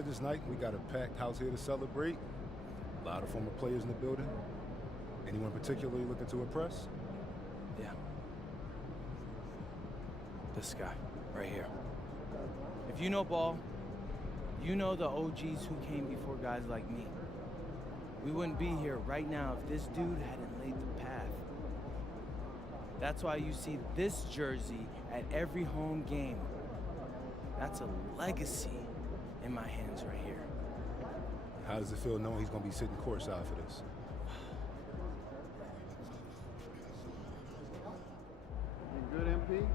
Legends Night. We got a packed house here to celebrate. A lot of former players in the building. Anyone particularly looking to impress? Yeah. This guy, right here. If you know ball, you know the OGs who came before guys like me. We wouldn't be here right now if this dude hadn't laid the path. That's why you see this jersey at every home game. That's a legacy in my hands right here. How does it feel knowing he's going to be sitting courtside for this? You good, MP?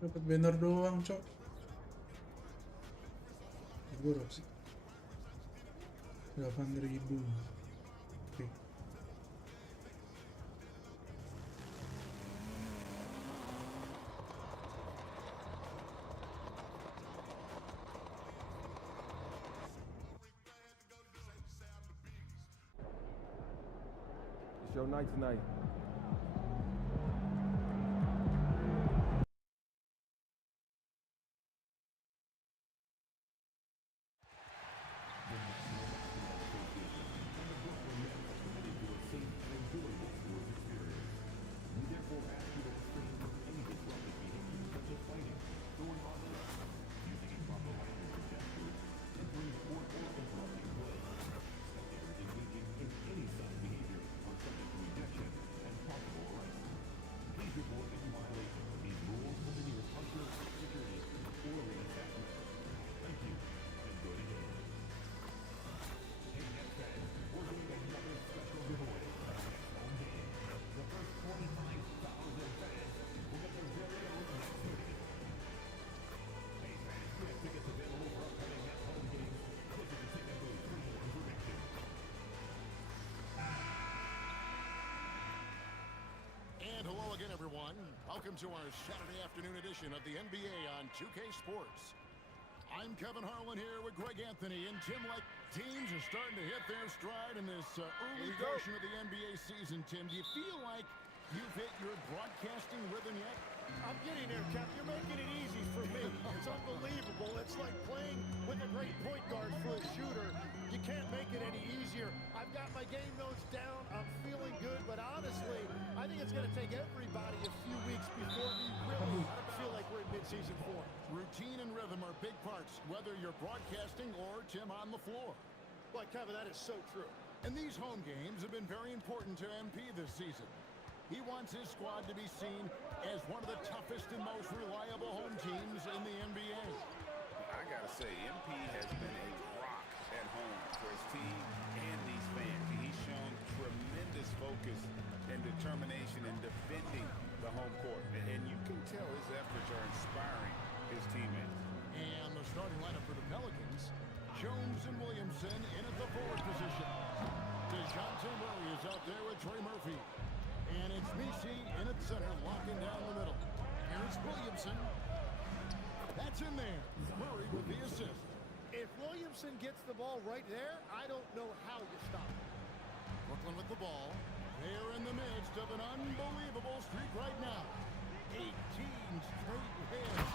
Dapat banner doang, cok. Siguro sih 8.000. Oke. It's your night tonight. And hello again, everyone. Welcome to our Saturday afternoon edition of the NBA on 2K Sports. I'm Kevin Harlan here with Greg Anthony, and Tim, like teams are starting to hit their stride in this early portion of the NBA season. Tim, do you feel like you've hit your broadcasting rhythm yet? I'm getting there, Kevin. You're making it easy for me. It's unbelievable. It's like playing with a great point guard for a shooter. You can't make it any easier. I've got my game notes down. I'm feeling good, but honestly, I think it's going to take everybody a few weeks before we really feel like we're in mid-season form. Routine and rhythm are big parts, whether you're broadcasting or Tim on the floor. Well, Kevin, that is so true. And these home games have been very important to MP this season. He wants his squad to be seen as one of the toughest and most reliable home teams in the NBA. I gotta say, MP has been a rock at home for his team and these fans. He's shown tremendous focus and determination in defending the home court. And you can tell his efforts are inspiring his teammates. And the starting lineup for the Pelicans, Jones and Williamson in at the forward position. DeJounte Murray is out there with Trey Murphy. And it's Misi in at center, locking down the middle. Here's Williamson. That's in there. Murray with the assist. If Williamson gets the ball right there, I don't know how you stop it. Brooklyn with the ball. They're in the midst of an unbelievable streak right now. 18 straight wins.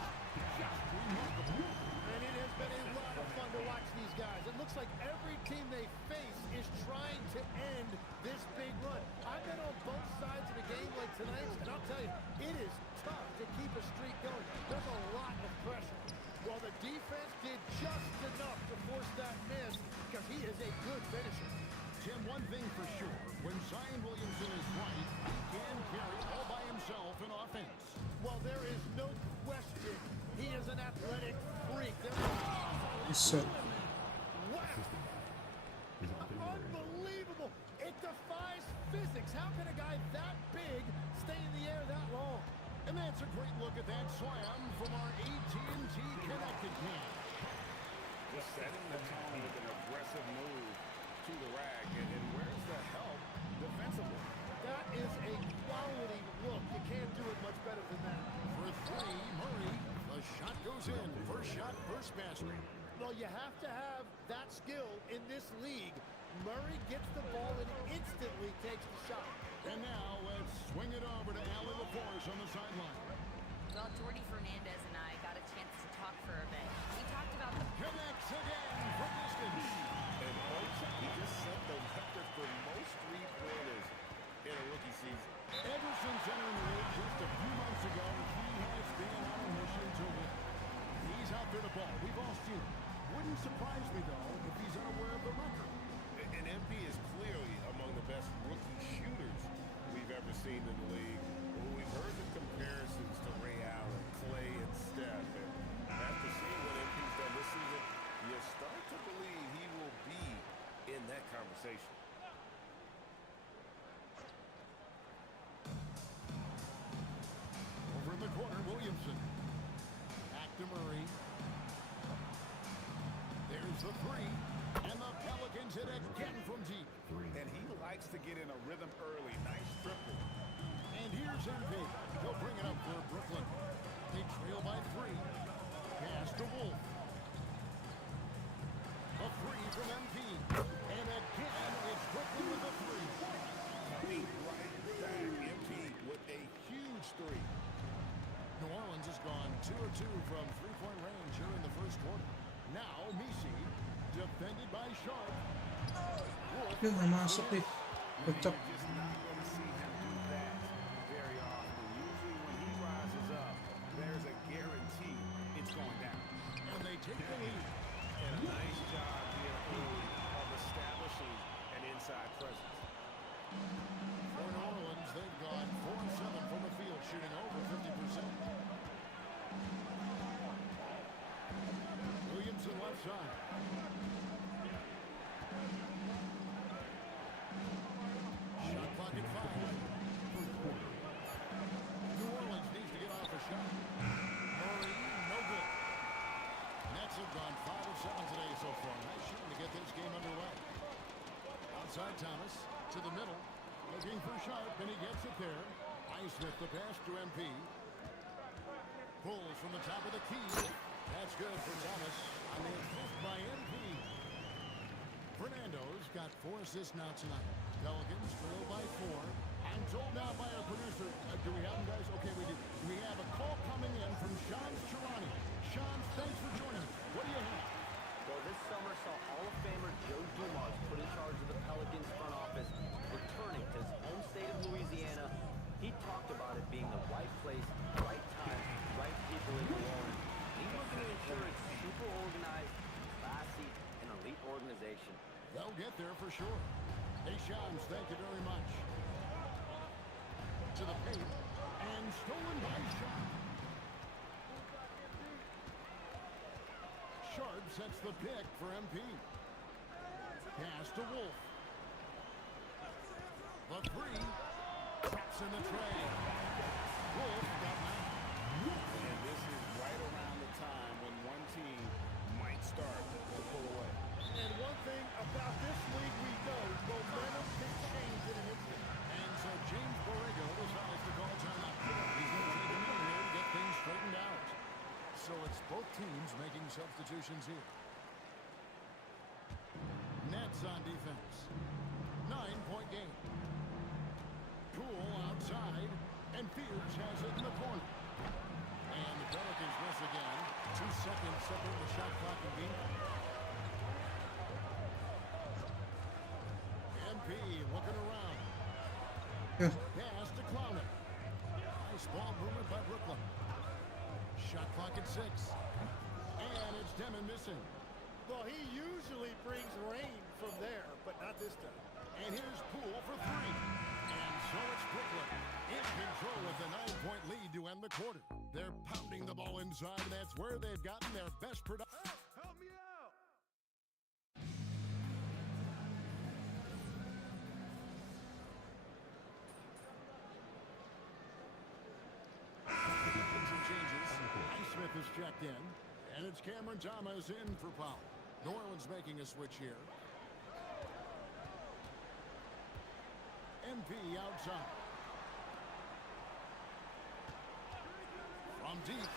Just remarkable. And it has been a lot of fun to watch these guys. It looks like every team they face is trying to end this big run. I've been on both sides of a game like tonight, and I'll tell you, it is tough to keep a streak going. There's a lot of pressure. Well, the defense did just enough to force that miss because he is a good finisher. Tim, one thing for sure, when Zion Williamson is right, he can carry all by himself in offense. Well, there is no question he is an athletic freak. Bisa. Wow. Unbelievable. It defies physics. How can a guy that big stay in the air that long? And that's Let's a great look at that slam from our AT&T connected cam. Just setting the tone with an aggressive move to the rack. And where's the help defensively? That is a quality look. You can't do it much better than that. For three, Murray. The shot goes in. First shot, first basket. Well, you have to have that skill in this league. Murray gets the ball and instantly takes the shot. And now let's swing it over to Allie LaForce on the sideline. Well, Jordy Fernandez and I got a chance to talk for a bit. We talked about the Connects again from distance. And folks, he just set the record for most three-pointers in a rookie season. Ever since entering the league just a few months ago, he has been on a mission to win. He's out there to ball. We've all seen it. Wouldn't surprise me, though, if he's unaware of the record. And MP is clearly among the best rookie shooters we've ever seen in the league. We've heard the comparisons to Ray Allen, Clay, and Steph. And after seeing what MP's done this season, you start to believe he will be in that conversation. Over in the corner, Williamson. Back to Murray. There's the three. And the Pelicans hit again from deep. And he likes to get in a rhythm early. Nice triple. And here's MP. He'll bring it up for Brooklyn. They trail by three. Pass to Wolf. A three from MP. And again, it's Brooklyn with a three. Coming right back. MP with a huge three. New Orleans has gone 2 of 2 from three-point range here in the first quarter. Now, Misi, defended by Sharp. Wolf Yun, namasok eh. Kutsak. You're just not going to see him do that very often. Usually when he rises up, there's a guarantee it's going down. and they take the lead. And a nice job here of establishing an inside presence. For New Orleans, they've gone 4 of 7 from the field, shooting over 50%. Williamson left side. Shot clock at 5. First quarter. New Orleans needs to get off a shot. Murray, no good. Nets have gone 5 of 7 today so far. Nice shooting to get this game underway. Outside Thomas to the middle. Looking for Sharp, and he gets it there. Highsmith the pass to MP. Pulls from the top of the key. That's good for Thomas on the assist by MP. Fernando's got 4 assists now tonight. Pelicans trail by 4. I'm told now by our producer, do we have them, guys? Okay, we do. We have a call coming in from Sean Chirani. Sean, thanks for joining us. What do you have? Well, this summer saw Hall of Famer Joe Dumars put in charge of the Pelicans front office, returning to his home state of Louisiana. He talked about it being the right place, right time, right people in New Orleans. He looking to ensure it's super organized, classy, and elite organization. They'll get there for sure. Hey, Shams, thank you very much. To the paint, and stolen by Sharp. Sharp sets the pick for MP. Pass to Wolf. The three. Traps in the tray. Wolf got 9. And this is right around the time when one team might start to pull away. And one thing about this league we know, momentum can change in an instant. And so James Borrego decides to call timeout. He's going to take a minute here to get things straightened out. So it's both teams making substitutions here. Nets on defense. 9-point game. Poole outside, and Pierce has it in the corner. And the Pelicans miss again. 2 seconds separate the shot clock and beat. MP looking around. Yeah. Pass to Clowney. Nice ball movement by Brooklyn. Shot clock at 6. And it's Demon missing. Well, he usually brings rain from there, but not this time. And here's Poole for 3. And so it's Brooklyn in control with the 9-point lead to end the quarter. They're pounding the ball inside. That's where they've gotten their best production. Help me out! It's Cameron Thomas in for Powell. New Orleans making a switch here. MP outside. From deep.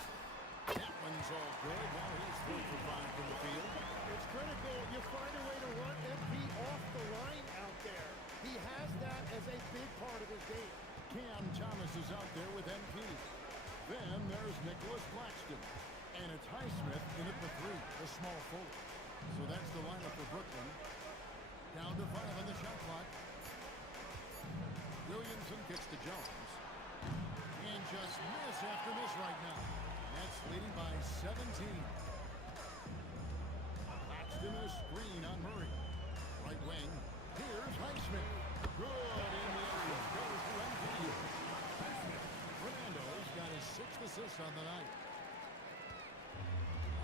That one's all good. Now he's 3 for 5 from the field. It's critical you find a way to run MP off the line out there. He has that as a big part of his game. Cam Thomas is out there with MP. Then there's Nicholas Claxton. And it's Highsmith in at the 3, the small forward. So that's the lineup for Brooklyn. Down to 5 on the shot clock. Williamson kicks to Jones. And just miss after miss right now. Nets leading by 17. Claxton a screen on Murray. Right wing. Here's Highsmith. Good in the area. Goes to MP. Fernando's got his 6th assist on the night.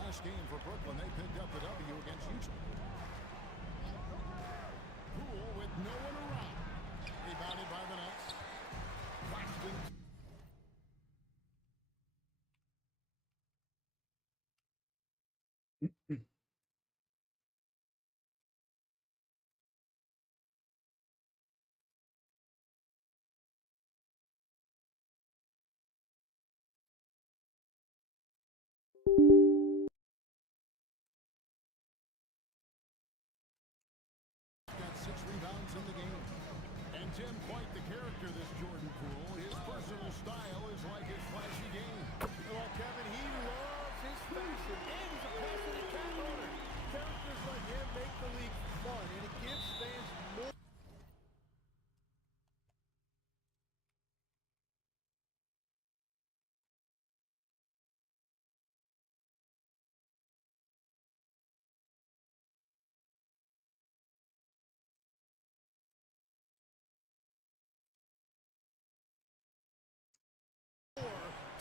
Last game for Brooklyn, they picked up the W against Utah. Poole with no one around. Rebounded by the Nets. Claxton. Got 6 rebounds in the game. And Tim, quite the character, this Jordan Poole. His personal style is like his flashy game. Well, Kevin, he loves his fashion, and he's a passionate cat owner. Characters like him make the league fun, and it gives fans more.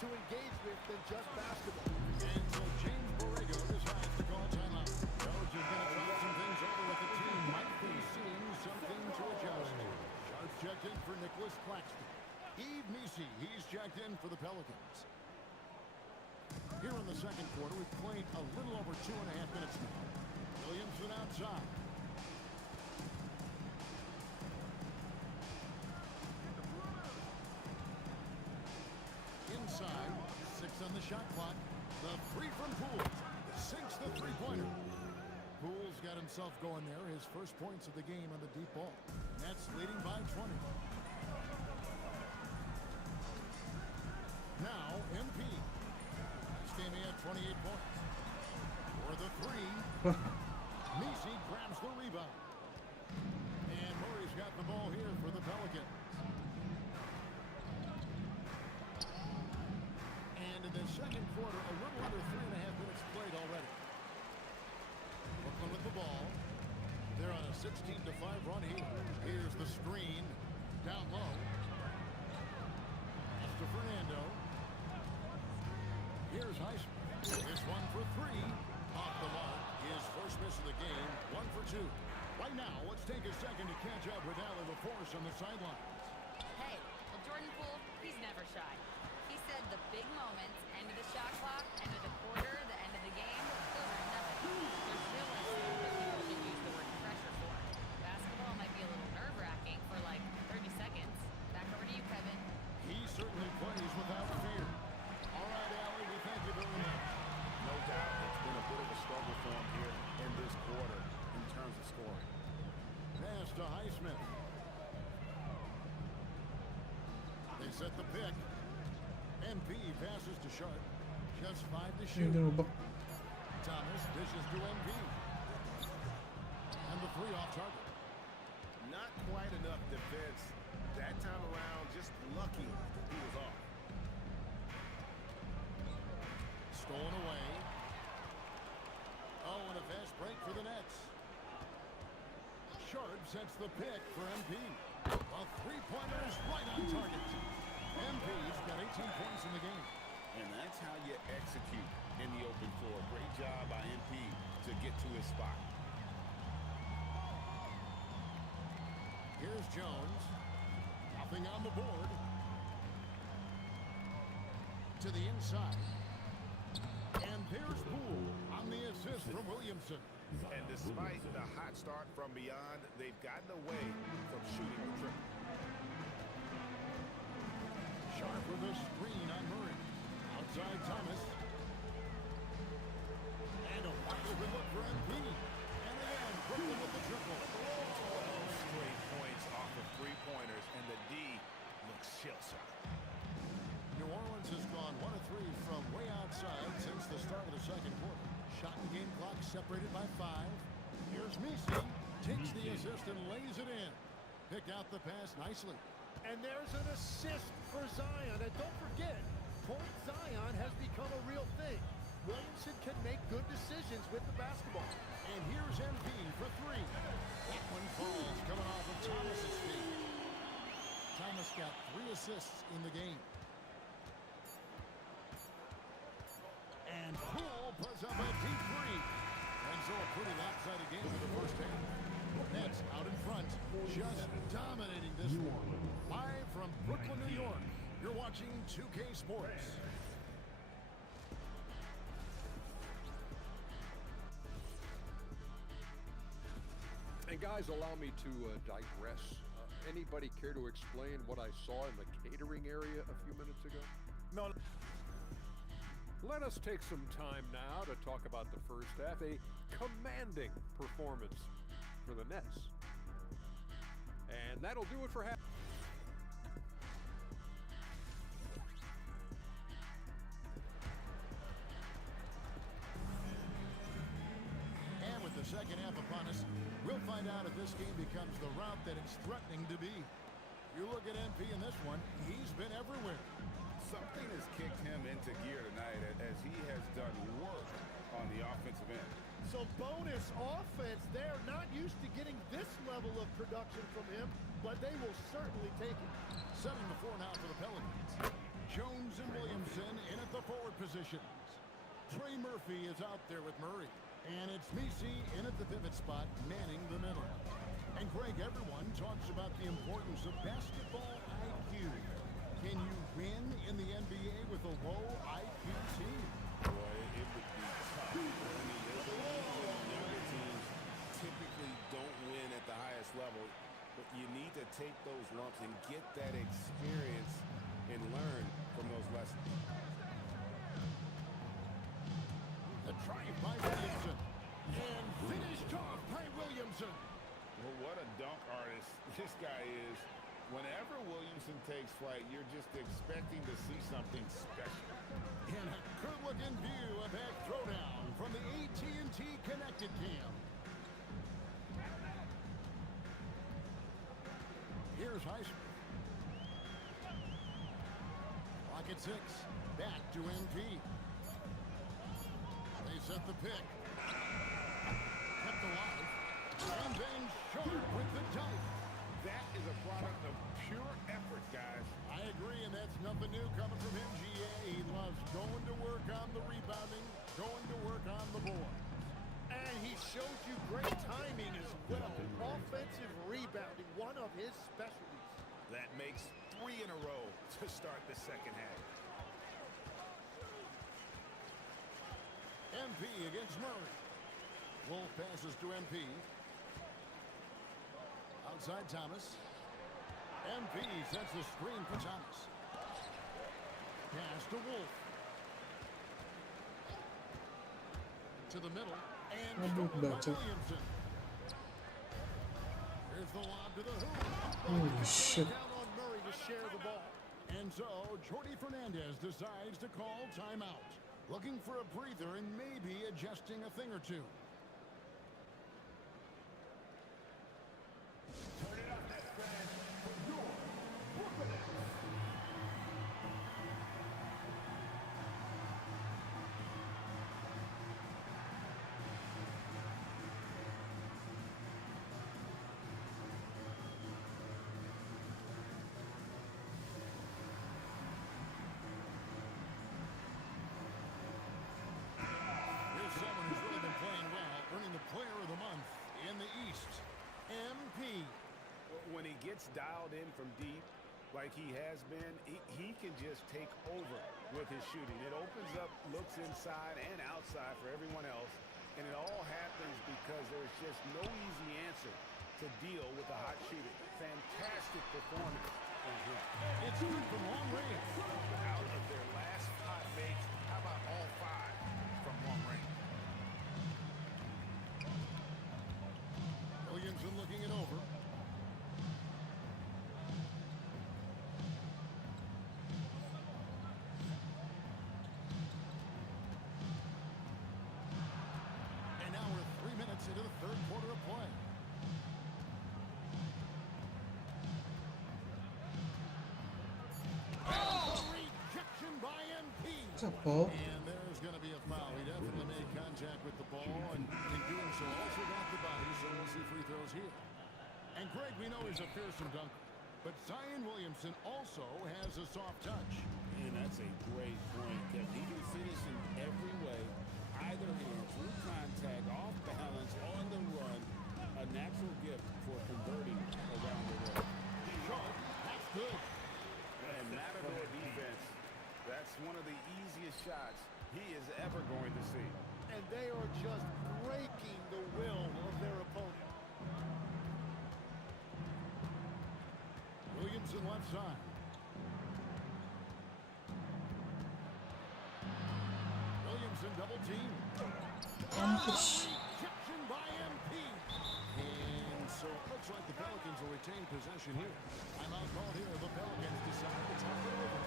To engage with than just basketball. And so James Borrego decides to call timeout. Coach is going to talk some things over with the team. Might be seeing something to adjust. Sharps checked in for Nicholas Claxton. Yves Missi, he's checked in for the Pelicans. Here in the second quarter, we've played a little over 2.5 minutes now. Williamson outside. Inside, 6 on the shot clock. The 3 from Poole. Sinks the 3-pointer. Poole's got himself going there. His first points of the game on the deep ball. Nets leading by 20. Now, MP. This game he had 28 points. For the 3. Missi grabs the rebound. And Murray's got the ball here for the Pelicans. In the second quarter, a little under 3.5 minutes played already. Brooklyn with the ball. They're on a 16-5 run here. Here's the screen. Down low. That's to Fernando. Here's Highsmith. This one for 3. Off the mark. His first miss of the game. 1 for 2. Right now, let's take a second to catch up with Allie LaForce on the sidelines. Hey, well, Jordan Poole, he's never shy. He said the big moments, end of the shot clock, end of the quarter, the end of the game, those are nothing. There's nuance to what people should use the word pressure for. Basketball might be a little nerve-wracking for like 30 seconds. Back over to you, Kevin. He certainly plays without fear. All right, Allie, we thank you very much. No doubt it's been a bit of a struggle for him here in this quarter in terms of scoring. Pass to Highsmith. They set the pick. MP passes to Sharp. Just 5 to shoot. Hindi mo ba? Thomas dishes to MP. And the 3 off target. Not quite enough defense. That time around, just lucky he was off. Stolen away. Oh, and a fast break for the Nets. Sharp sets the pick for MP. A 3-pointer is right on target. MP's got 18 points in the game. And that's how you execute in the open floor. Great job by MP to get to his spot. Here's Jones. Nothing on the board. To the inside. MP Here's Poole on the assist from Williamson. And despite the hot start from beyond, they've gotten away from shooting the triple. Sharp with a screen on Murray. Outside Thomas. And a wide open look for MP. And again, Brooklyn with the triple. 12 straight points off of three-pointers, and the D looks shell-shocked. New Orleans has gone 1 of 3 from way outside since the start of the second quarter. Shot and game clock separated by 5. Here's Messi. Takes the assist and lays it in. Picked out the pass nicely. And there's an assist for Zion. And don't forget, Point Zion has become a real thing. Williamson can make good decisions with the basketball. And here's MP for 3. That one falls coming off of Thomas's feet. Thomas got 3 assists in the game. And Poole puts up a deep 3. And so a pretty lopsided game for the first half. Nets out in front, just dominating this one. Live from Brooklyn, New York, you're watching 2K Sports. And guys, allow me to digress. Anybody care to explain what I saw in the catering area a few minutes ago? No. Let us take some time now to talk about the first half. A commanding performance for the Nets. And that'll do it for half. And with the second half upon us, we'll find out if this game becomes the route that it's threatening to be. You look at MP in this one, he's been everywhere. Something has kicked him into gear tonight as he has done work on the offensive end. So bonus offense. They're not used to getting this level of production from him, but they will certainly take it. Setting the floor now for the Pelicans. Jones and Williamson in at the forward positions. Trey Murphy is out there with Murray. And it's Messi in at the pivot spot, manning the middle. And Greg, everyone talks about the importance of basketball IQ. Can you win in the NBA with a low IQ team? Boy, it would be tough. I mean, there's a reason younger teams typically don't win at the highest level, but you need to take those lumps and get that experience and learn from those lessons. The drive by Williamson. And finished off by Williamson. Well, what a dunk artist this guy is. Whenever Williamson takes flight, you're just expecting to see something special. And a good-looking view of that throwdown from the AT&T Connected Cam. Here's Highsmith. Clock at 6. Back to MP. They set the pick. Kept alive. And then Sharp with the dunk. That is a product of pure effort, guys. I agree, and that's nothing new coming from him, GA. He loves going to work on the rebounding, going to work on the board. And he showed you great timing as well. Offensive rebounding, one of his specialties. That makes 3 in a row to start the second half. MP against Murray. Wolf passes to MP. Outside Thomas. MP sets the screen for Thomas. Pass to Wolf. To the middle. And stolen by Williamson. Here's the lob to the hoop. Holy shit. Down on Murray to share the ball. And so Jordi Fernandez decides to call timeout. Looking for a breather and maybe adjusting a thing or two. Turn it up, Nets fans, for your Brooklyn Nets. Here's someone who's really been playing well, earning the Player of the Month in the East. MP. When he gets dialed in from deep, like he has been, he can just take over with his shooting. It opens up looks inside and outside for everyone else, and it all happens because there's just no easy answer to deal with a hot shooter. Fantastic performance from him. It's good from long range. Out of their last 5 makes, how about all 5 from long range? Williamson looking it over. And now we're 3 minutes into the third quarter of play. Rejection by MP. What's up, Paul? And there's going to be a foul. He definitely made contact with the ball, and in doing so also got the body, so we'll see free throws here. And Greg, we know he's a fearsome dunker, but Zion Williamson also has a soft touch. And that's a great point, Kevin. He can finish in every way, either hand, through contact, off balance, on the run. A natural gift for converting around the rim. Sharp, that's good. And Matador defense, that's one of the easiest shots he is ever going to see. And they are just breaking the will of their opponent. Williamson left side. Williamson double team. Rejection by MP. And so it looks like the Pelicans will retain possession here. I'm out call here. The Pelicans decide to turn it over.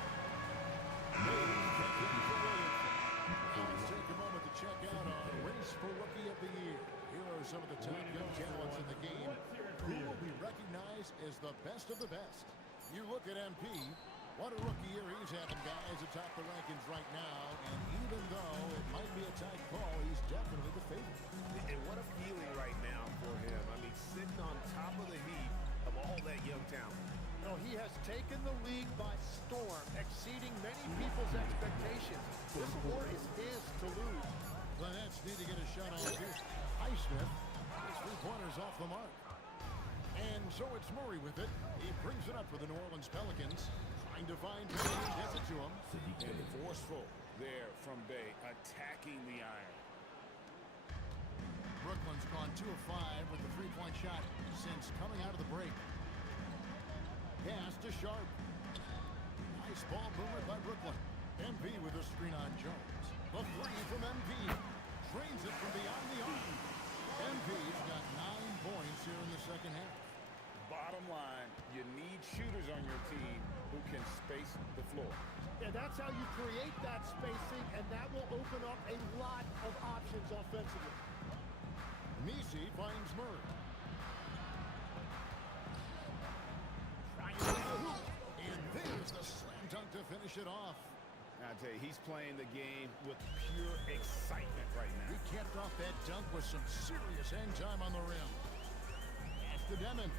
Now let's take a moment to check out our race for Rookie of the Year. Here are some of the top young talents in the game who will be recognized as the best of the best. You look at MP, what a rookie year he's having, guys, atop the rankings right now. And even though it might be a tight call, he's definitely the favorite. And what a feeling right now for him. I mean, sitting on top of the heap of all that young talent. You know, he has taken the league by storm, exceeding many people's expectations. This award is his to lose. The Nets need to get a shot on here. Highsmith, his 3-pointers off the mark. And so it's Murray with it. He brings it up for the New Orleans Pelicans. Trying to find Bay, gets it to him. And forceful there from Bay, attacking the iron. Brooklyn's gone 2 of 5 with the 3-point shot since coming out of the break. Pass to Sharp. Nice ball movement by Brooklyn. MP with a screen on Jones. The 3 from MP. Drains it from beyond the arc. MP's got 9 points here in the second half. Bottom line, you need shooters on your team who can space the floor. Yeah, that's how you create that spacing, and that will open up a lot of options offensively. Nisi finds Murray. Trying to the hoop. And there's the slam dunk to finish it off. I tell you, he's playing the game with pure excitement right now. He kept off that dunk with some serious hang time on the rim. Pass to Demon.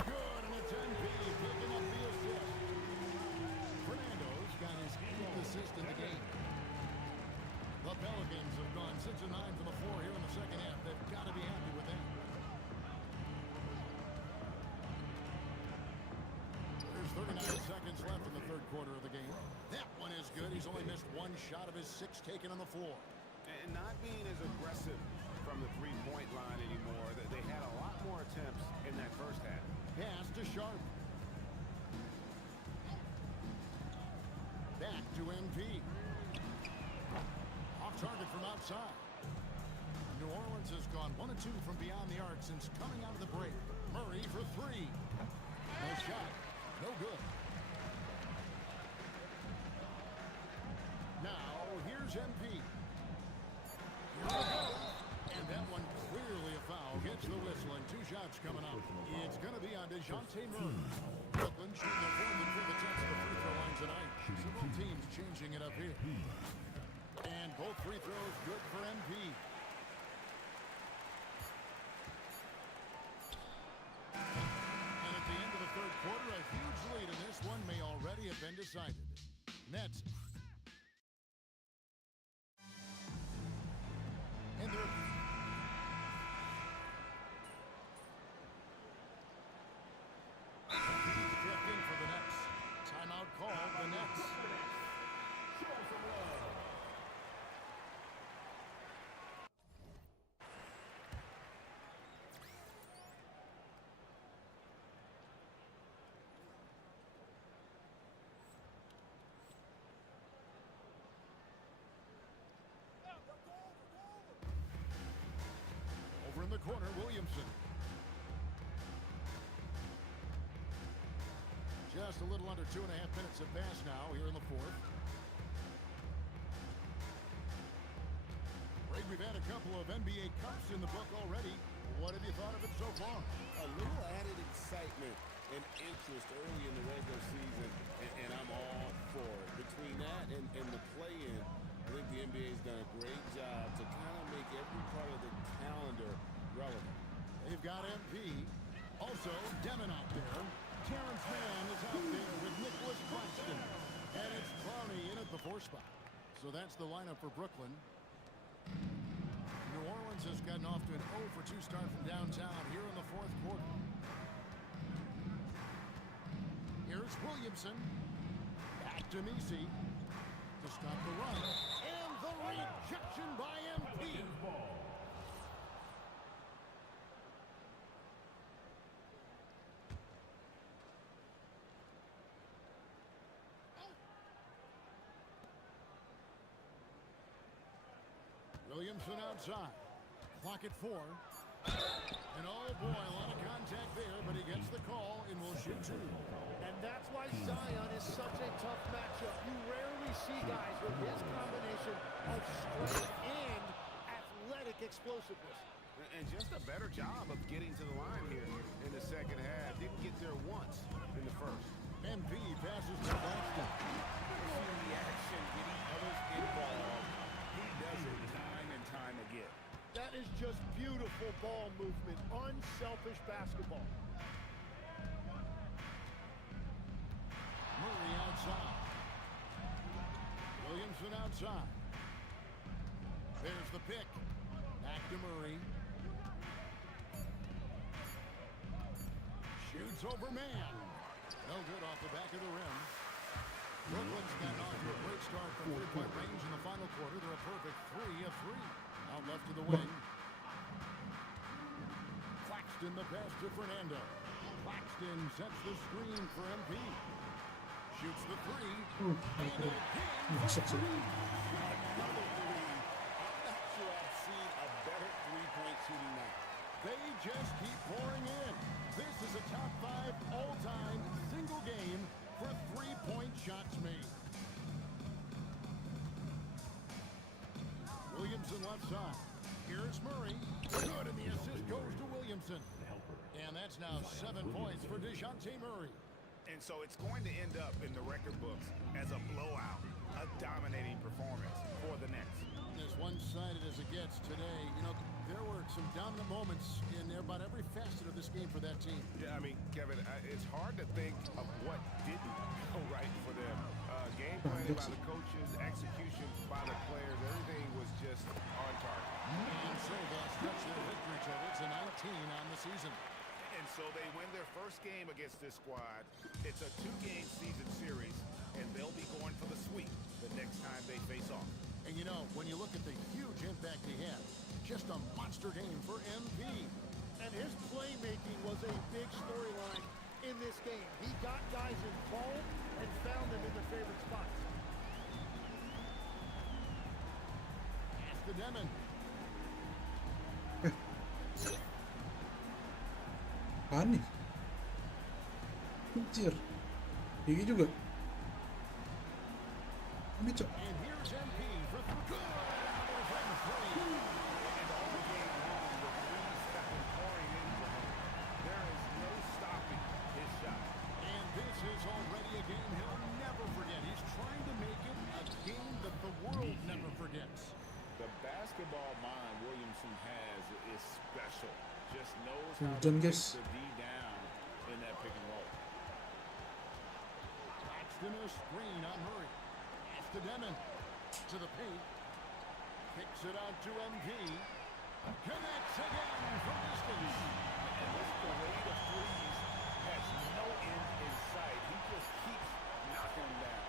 Good, and it's MP picking up the assist. Fernando's got his 8th assist in the game. The Pelicans have gone 6 of 9 from the floor here in the second half. They've got to be happy with that. There's 39 seconds left in the third quarter of the game. That one is good. He's only missed 1 shot of his 6 taken on the floor. And not being as aggressive from the 3-point line anymore. They had a lot more attempts in that first half. Pass to Sharp. Back to MP. Off target from outside. New Orleans has gone 1 of 2 from beyond the arc since coming out of the break. Murray for 3. No shot. No good. Now, here's MP. Here we go. And that one clearly a foul. Gets the whistle and 2 shots coming up. It's going to be on DeJounte Murray. Brooklyn shooting their 4th and 5th attempts at the free throw line tonight. Several teams changing it up here. And both free throws good for MP. And at the end of the third quarter, a huge lead in this one may already have been decided. Nets. And they're drifting for in the corner, Williamson. Just a little under 2.5 minutes have passed now here in the fourth. Greg, we've had a couple of NBA Cups in the book already. What have you thought of it so far? A little added excitement and interest early in the regular season, and I'm all for it. Between that and the play-in, I think the NBA's done a great job to kind of make every part of the calendar relevant. They've got MP. Also, Demon out there. Terrence Mann is out there with Nicholas Claxton. And it's Clowney in at the 4 spot. So that's the lineup for Brooklyn. New Orleans has gotten off to an 0 for 2 start from downtown here in the fourth quarter. Here's Williamson. Back to Messi to stop the run. And the rejection by MP. Williamson outside. Clock at 4. And oh boy, a lot of contact there, but he gets the call and will shoot 2. And that's why Zion is such a tough matchup. You rarely see guys with his combination of strength and athletic explosiveness. And just a better job of getting to the line here in the second half. Didn't get there once in the first. MP passes to Claxton. Seeing the action, getting others involved. He does it time and time again. That is just beautiful ball movement, unselfish basketball. Murray outside. Williamson outside. There's the pick. Back to Murray. Shoots over man. No good off the back of the rim. Brooklyn's gotten off to a great start from 3-point range in the final quarter. They're a perfect 3 of 3. Out left to the wing. Claxton the pass to Fernando. Claxton sets the screen for MP. Shoots the 3. And again for 3. Another 3. I'm not sure I've seen a better three-point shooting night. They just keep pouring in. This is a top 5 all-time single game for 3-point shots made. Williamson left side. Here's Murray. Good, and the assist goes to Williamson. And that's now 7 points for DeJounte Murray. And so it's going to end up in the record books as a blowout, a dominating performance for the Nets. As one-sided as it gets today, you know, there were some dominant moments in about every facet of this game for that team. Yeah, I mean, Kevin, it's hard to think of what didn't go right for them. Game planning by the coaches, execution by the players, everything was just on target. And so they'll stretch their victory total to 19 on the season. And so they win their first game against this squad. It's a 2-game season series, and they'll be going for the sweep the next time they face off. And you know, when you look at the huge impact he had, just a monster game for MP. And his playmaking was a big storyline in this game. He got guys involved and found them in their favorite spots. Pass to Demon. Aneh. Anjir. Gigi juga. Ini cok. And here's MP for good. From 3. And all game long, the threes have been pouring in for him. There is no stopping his shot. And this is already a game he'll never forget. He's trying to make it a game that the world never forgets. The basketball mind Williamson has is special. Just knows how to Done, get guys. the D down in that pick and roll. Claxton a screen on Murray. Pass to Demon. To the paint. Kicks it out to MP. Connects again from distance. And this parade of threes has no end in sight. He just keeps knocking them down.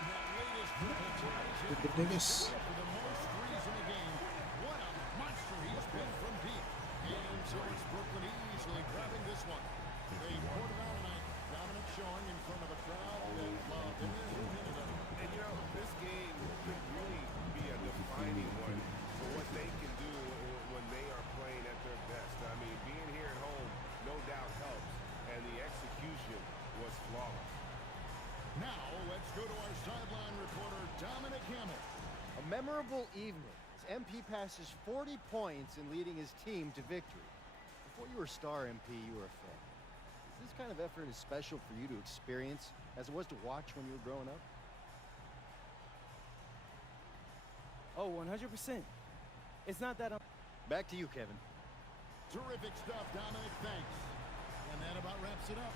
And that latest triple ties his Dapat deh, guys. for the most threes in the game. What a monster he has been from deep. And so it's Brooklyn easily grabbing this one. They poured it out tonight. Dominant showing in front of a crowd that loved every minute of it. And you know, this game could really be a defining one for what they can do when they are playing at their memorable evening as MP passes 40 points in leading his team to victory. Before you were a star, MP, you were a fan. Is this kind of effort as special for you to experience as it was to watch when you were growing up? Oh, 100%. It's not that Back to you, Kevin. Terrific stuff, Dominic. Thanks. And that about wraps it up.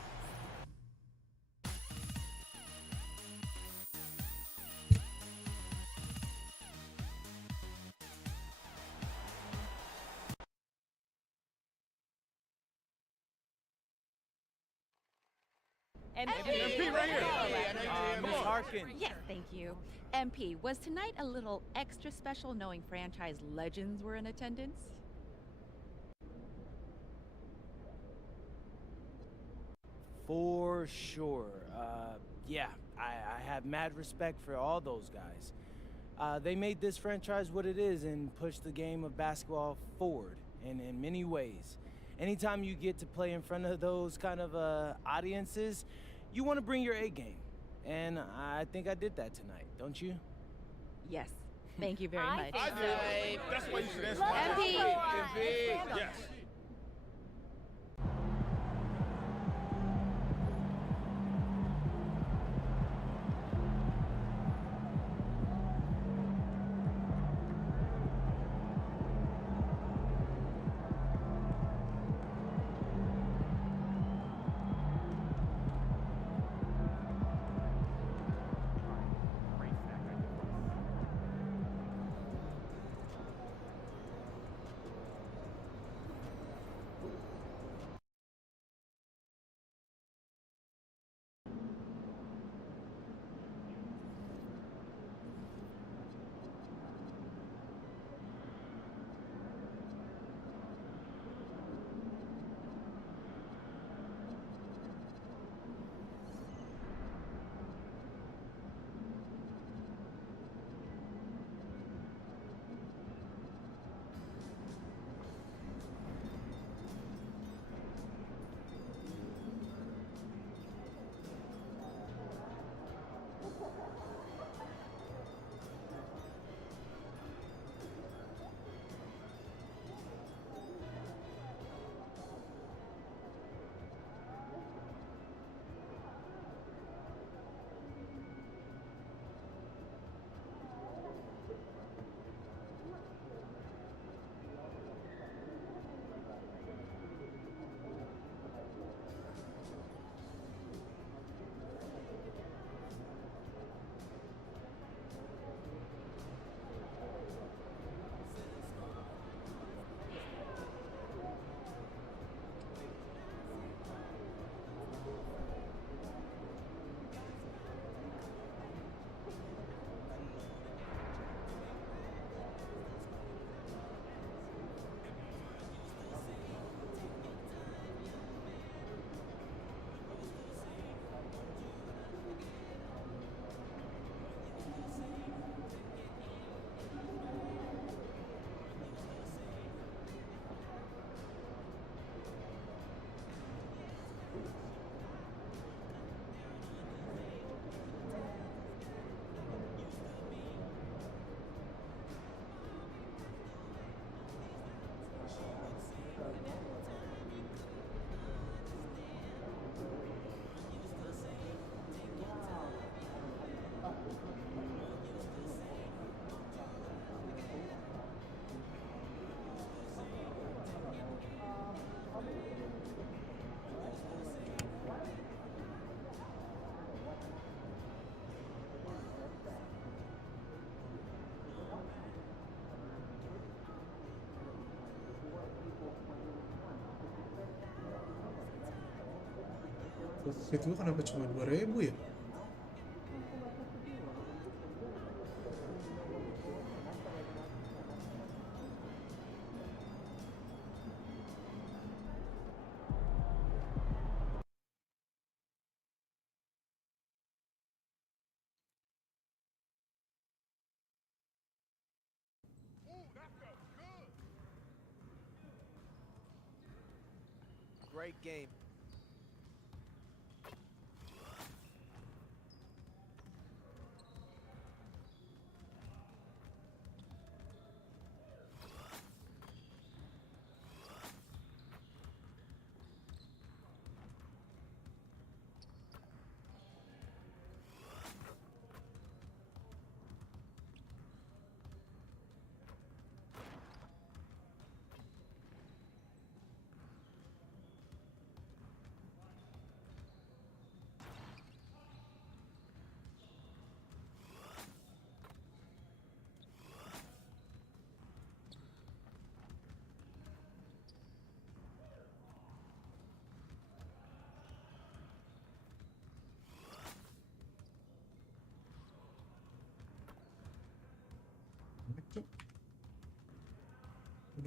MP right here. Miss Harkin. Yes, thank you. MP, was tonight a little extra special knowing franchise legends were in attendance? For sure. Yeah, I have mad respect for all those guys. They made this franchise what it is and pushed the game of basketball forward in many ways. Anytime you get to play in front of those kind of audiences, you want to bring your A game. And I think I did that tonight, don't you? Yes. Thank you very much. I did. That's why you should answer MP. Yes. Fit gua kenapa cuma 2.000 ya? Great game.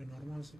udah normal sih.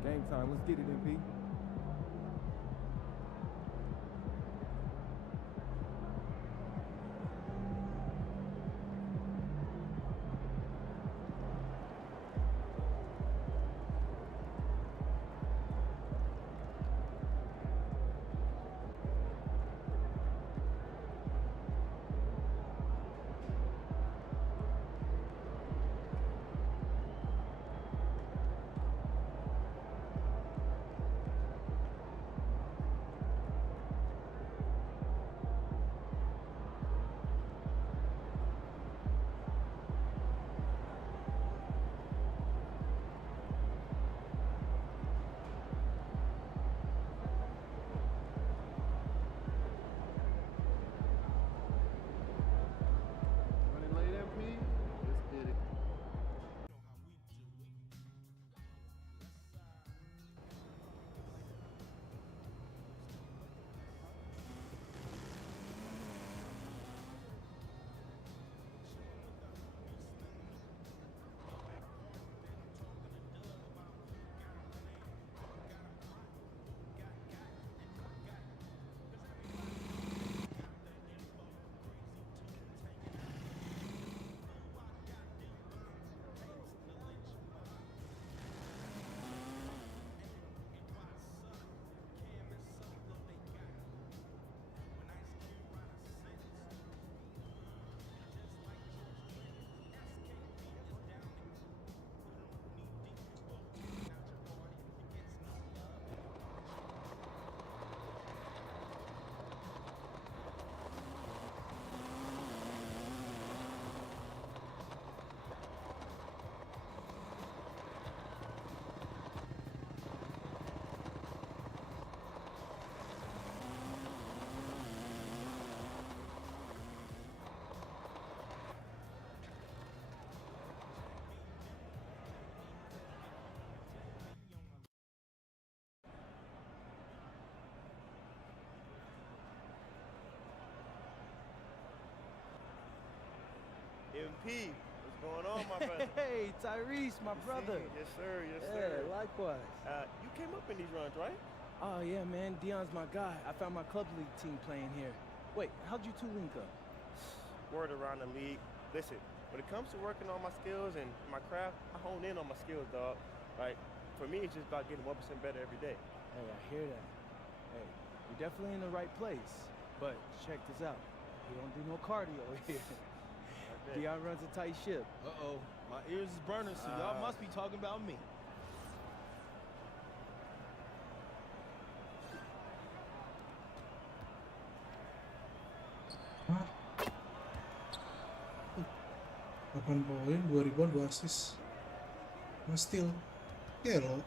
Game time. Let's get it, MP. Running late, MP? Let's get it. MP, what's going on, my brother? Hey, Tyrese, my brother. Yes, sir. Yes, Yeah, sir. likewise. You came up in these runs, right? Oh, yeah, man. Dion's my guy. I found my club league team playing here. Wait, how'd you two link up? Word around the league. Listen, when it comes to working on my skills and my craft, I hone in on my skills, dog. Like, for me, it's just about getting 1% better every day. Hey, I hear that. Hey, you're definitely in the right place. But check this out. We don't do no cardio here. Dion runs a tight ship. Uh-oh. My ears is burning, so y'all must be talking about me. Hah? 8 poin, 2 rebound, 2 assist. Nah, steal. Gelo.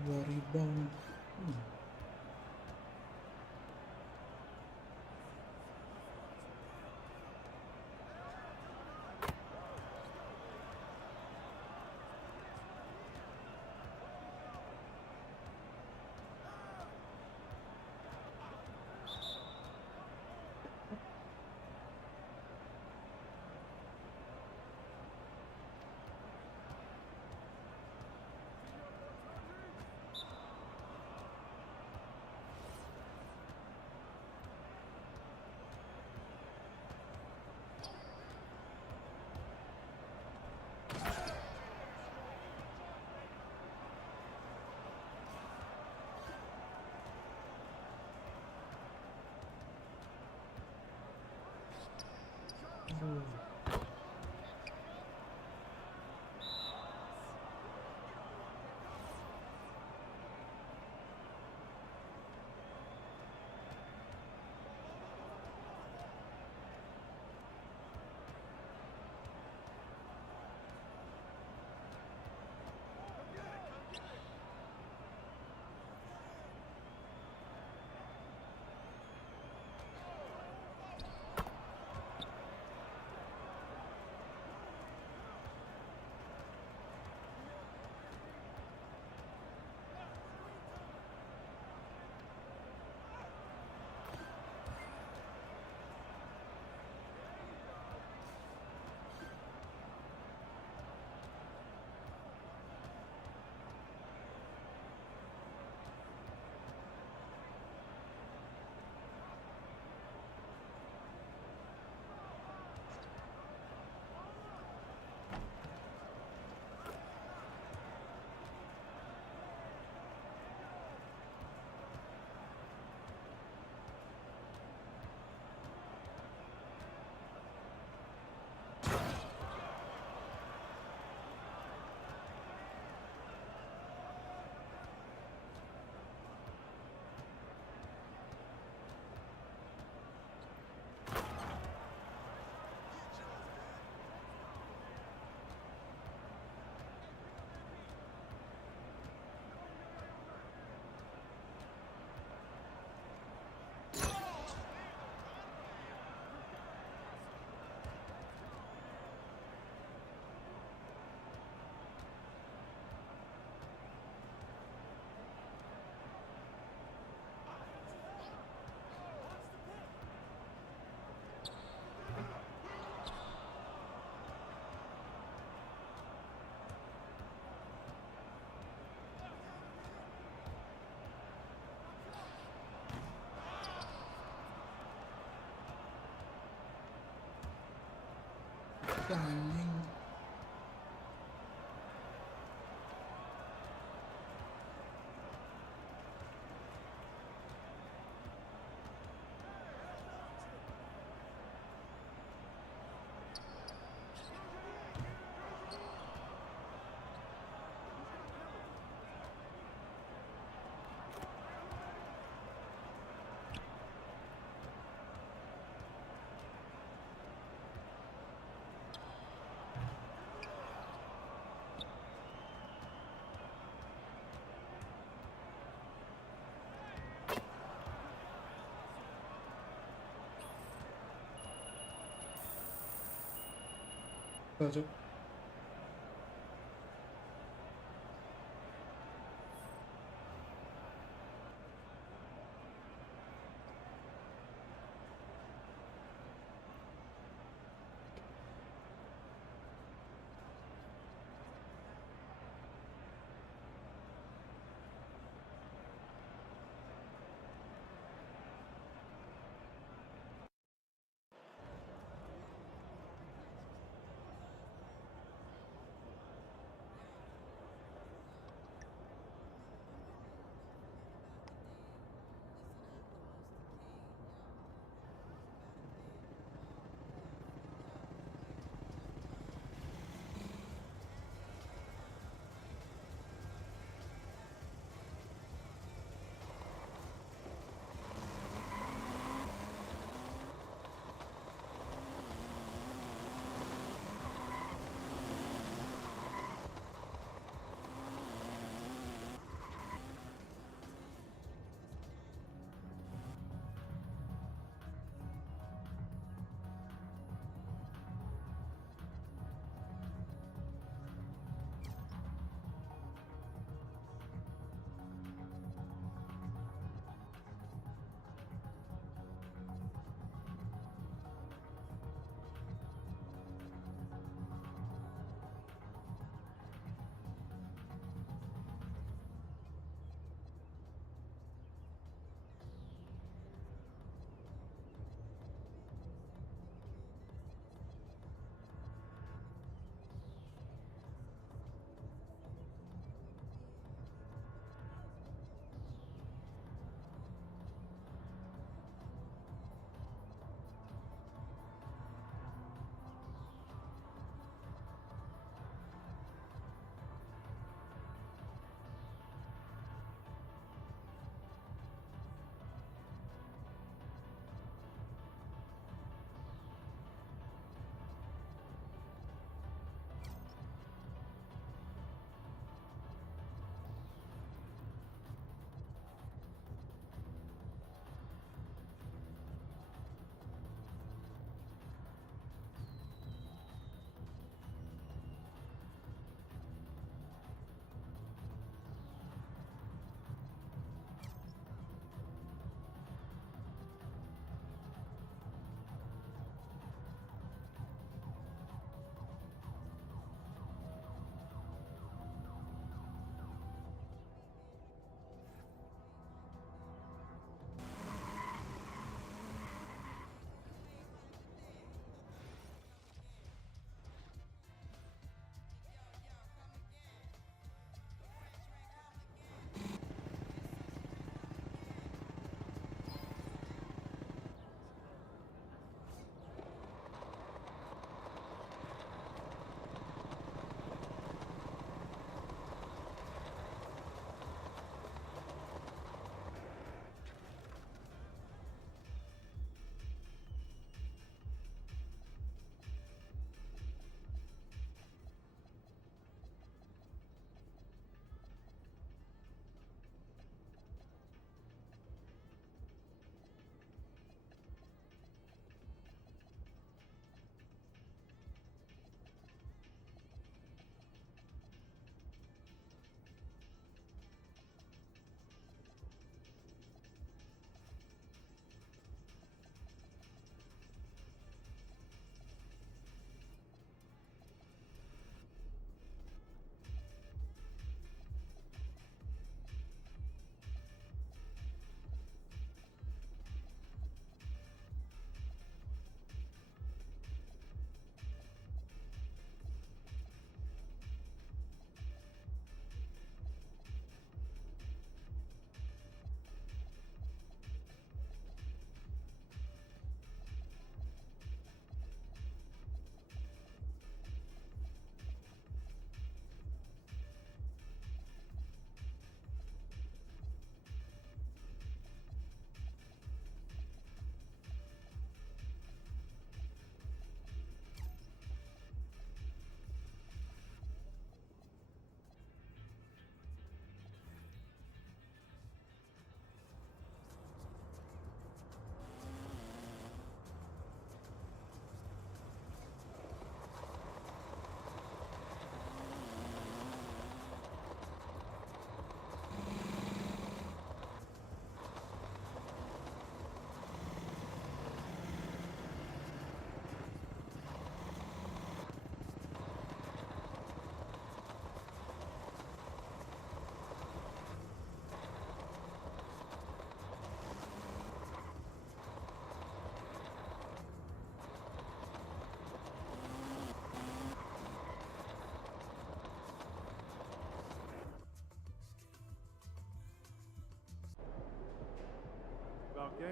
Dua rebound. Anjing. Cocok.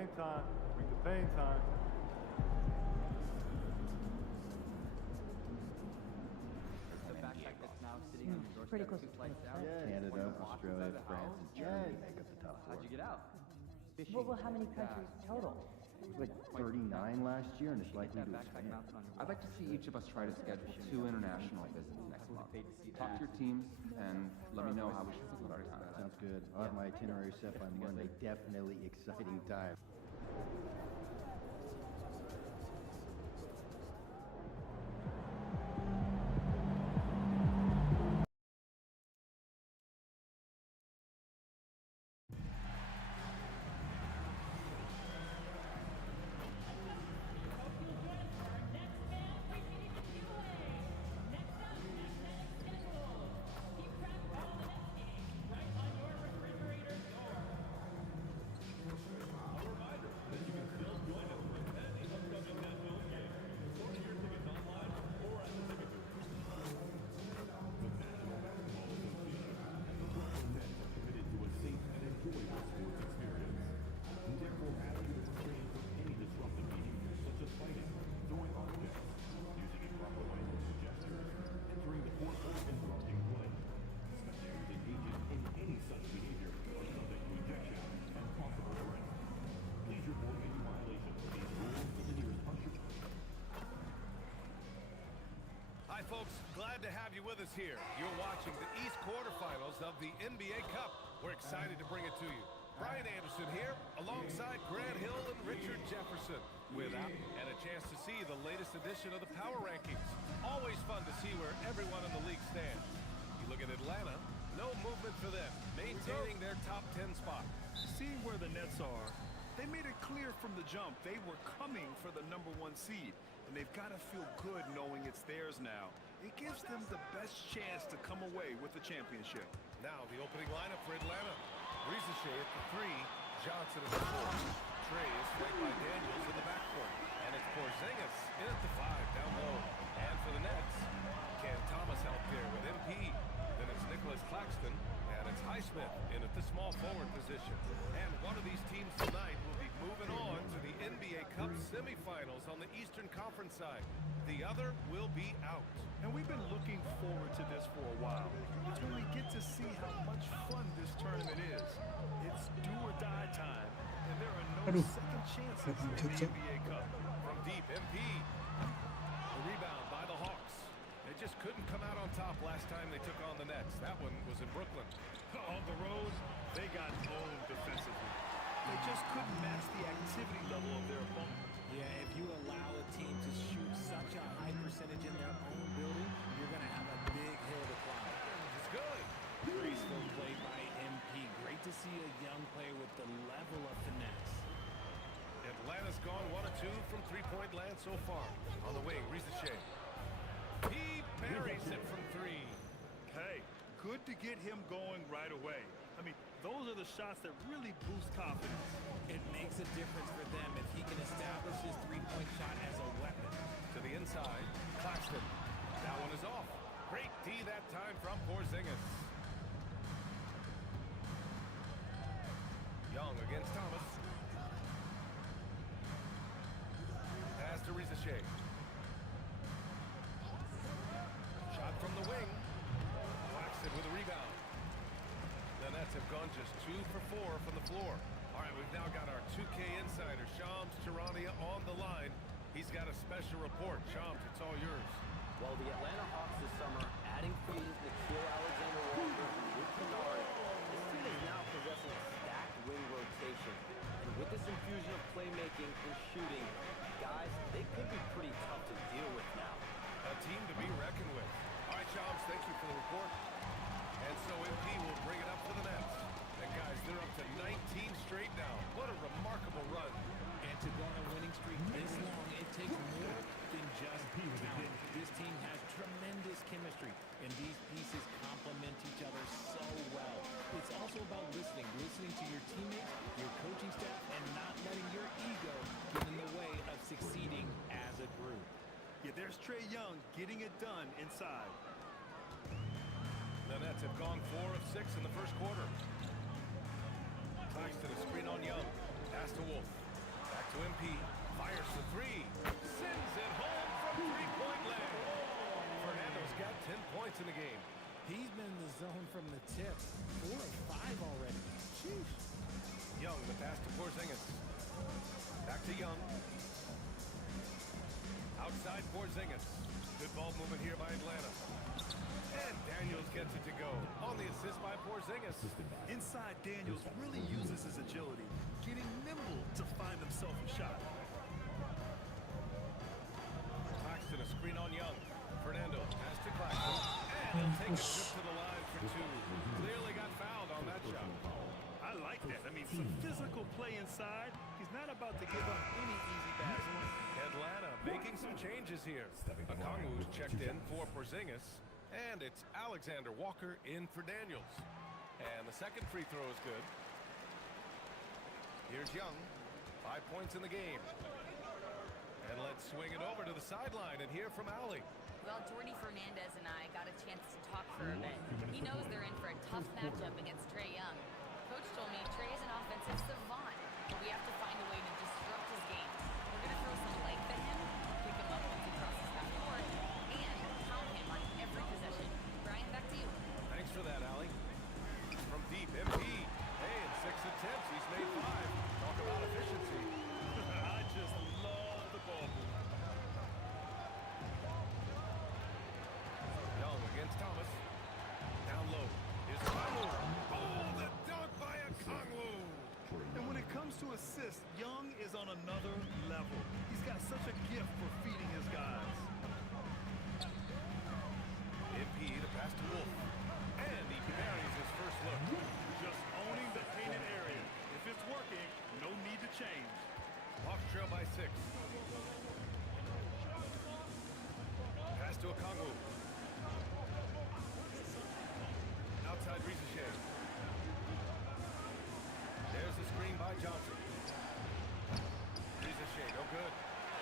pain time. Bring the pain time. The backpack that's now sitting on your doorstep Pretty close 2 to flights down. Canada, Australia, France, and Germany make up the top four. How'd you get out? Fishing. Well, how many countries total? Like 39 last year, and it's likely to expand. I'd like to see each of us try to schedule 2 international visits next month. Talk to your teams and let me know how we should split our time. Sounds good. I'll have my itinerary set by Monday. Definitely exciting time. Hi, folks. Glad to have you with us here. You're watching the East quarterfinals of the NBA Cup. We're excited to bring it to you. Brian Anderson here, alongside Grant Hill and Richard Jefferson, without and a chance to see the latest edition of the Power Rankings. Always fun to see where everyone in the league stands. You look at Atlanta, no movement for them, maintaining their top 10 spot. Seeing where the Nets are, they made it clear from the jump they were coming for the #1 seed. And they've got to feel good knowing it's theirs now. It gives them the best chance to come away with the championship. Now the opening lineup for Atlanta. Ricochet at the 3, Johnson at the 4. Trey is flanked by Daniels in the backcourt. And it's Porzingis in at the 5 down low. And for the Nets, Cam Thomas out there with MP. Then it's Nicholas Claxton. And it's Highsmith in at the small forward position. And one of these teams tonight will be moving on to the NBA Cup semifinals on the Eastern Conference side. The other will be out. And we've been looking forward to this for a while. It's when we get to see how much fun this tournament is. It's do or die time, and there are no second chances in the NBA Cup. From deep, MP. The rebound by the Hawks. They just couldn't come out on top last time they took on the Nets. That one was in Brooklyn. On the road, they got owned defensively. They just couldn't match the activity level of their opponent. Yeah, if you allow a team to shoot such a high percentage in their own building, you're going to have a big hill to climb. It's good. Graceful play by MP. Great to see a young player with the level of finesse. Atlanta's gone 1 of 2 from three-point land so far. On the wing, Ricochet. He buries it from 3. Hey, good to get him going right away. I mean, those are the shots that really boost confidence. It makes a difference for them if he can establish his three-point shot as a weapon. To the inside, Claxton. That one is off. Great D that time from Porzingis. Young against Thomas. Pass to Ricochet. Shot from the wing. Claxton with a rebound. The Nets have gone just 2 for 4 from the floor. All right, we've now got our 2K insider, Shams Charania, on the line. He's got a special report. Shams, it's all yours. Well, the Atlanta Hawks this summer, adding frees Nikhil Alexander-Walker and Luke Kennard, this team is now possessing a stacked wing rotation. And with this infusion of playmaking and shooting, guys, they could be pretty tough to deal with now. A team to be reckoned with. All right, Shams, thank you for the report. And so MP will bring it up for the Nets. And guys, they're up to 19 straight now. What a remarkable run. And to go on a winning streak this long, it takes more than just talent. This team has tremendous chemistry, and these pieces complement each other so well. It's also about listening to your teammates, your coaching staff, and not letting your ego get in the way of succeeding as a group. Yeah, there's Trae Young getting it done inside. The Nets have gone 4 of 6 in the first quarter. Claxton a screen on Young. Pass to Wolf. Back to MP. Fires the three. Sends it home from three-point land. Fernando's got 10 points in the game. He's been in the zone from the tip. 4 of 5 already. Sheesh. Young, the pass to Porzingis. Back to Young. Outside Porzingis. Good ball movement here by Atlanta. And Daniels gets it to go. On the assist by Porzingis. Inside, Daniels really uses his agility, getting nimble to find himself a shot. Claxton, a screen on Young. Fernando, pass to Claxton. And he'll take a trip to the line for two. Clearly got fouled on that shot. I like that. I mean, some physical play inside. He's not about to give up any easy baskets. Atlanta making some changes here. Okongwu's checked in for Porzingis. And it's Alexander Walker in for Daniels. And the second free throw is good. Here's Young. 5 points in the game. And let's swing it over to the sideline and hear from Allie. Well, Jordy Fernandez and I got a chance to talk for a bit. He knows they're in for a tough matchup against Trae Young. Coach told me Trae is an offensive savant. We have to find a way to disrupt his game. We're going to throw some length at him, pick him up once he crosses half court, and pound him on every possession. Brian, back to you. Thanks for that, Allie. From deep, MP. Hey, in 6 attempts, he's made 5. Talk about efficiency. I just love the ball movement. Young against Thomas. Down low. Here's Okongwu. Oh, the dunk by Okongwu. And when it comes to assists, Young is on another level. He's got such a gift for feeding his guys. MP to pass to Wolf. And he buries his first look. Just owning the painted area. If it's working, no need to change. Hawks trail by 6. Pass to Okongwu. Outside Rizichet. There's the screen by Johnson. Rizichet, no good.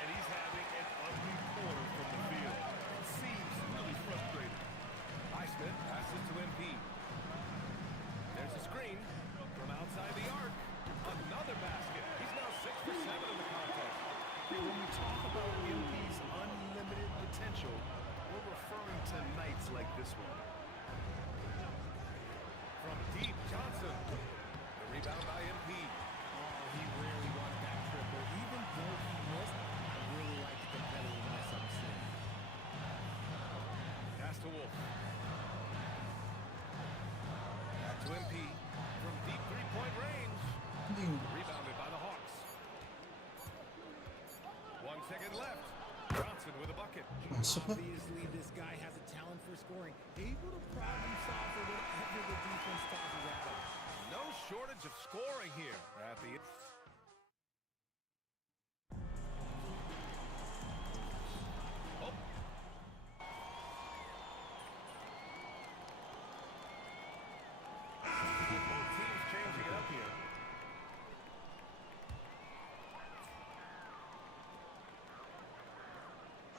And he's having an ugly quarter from the field. It seems really frustrating. Highsmith passes to MP. There's a screen from outside the arc. Another basket. He's now 6 for 7 in the contest. When we talk about MP's unlimited potential, we're referring to nights like this one. From deep, Johnson. The rebound by MP. Oh, he really wanted that triple. Even though he missed, I really like the competitiveness I'm seeing. Pass to Wolf. Back to MP. From deep three-point range. Rebounded by the Hawks. 1 second left. Johnson with a bucket. Obviously, this guy has a talent for scoring. Able to problem solve for whatever the defense tosses at him. No shortage of scoring here at the... Oh. Both teams changing it up here.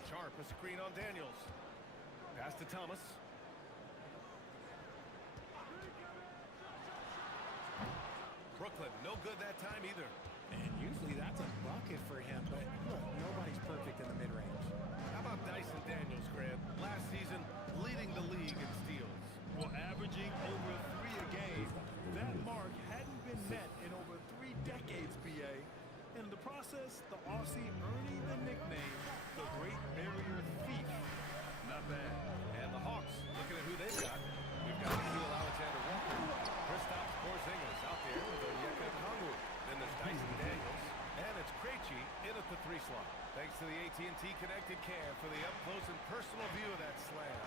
Sharp, a screen on Daniels. Pass to Thomas. Brooklyn, no good that time either. And usually that's a bucket for him, but look, nobody's perfect in the mid-range. How about Dyson Daniels, Grant? Last season, leading the league in steals. Well, averaging over 3 a game, that mark hadn't been met in over 3 decades, BA. In the process, the Aussie earning the nickname, the Great Barrier Thief. Not bad. And the Hawks, looking at who they've got. We've got Nikhil Alexander Walker, Kristaps Porzingis out there with Onyeka Okongwu. Then there's Dyson Daniels, and it's Krejci in at the 3 slot. Thanks to the AT&T Connected Cam for the up-close and personal view of that slam.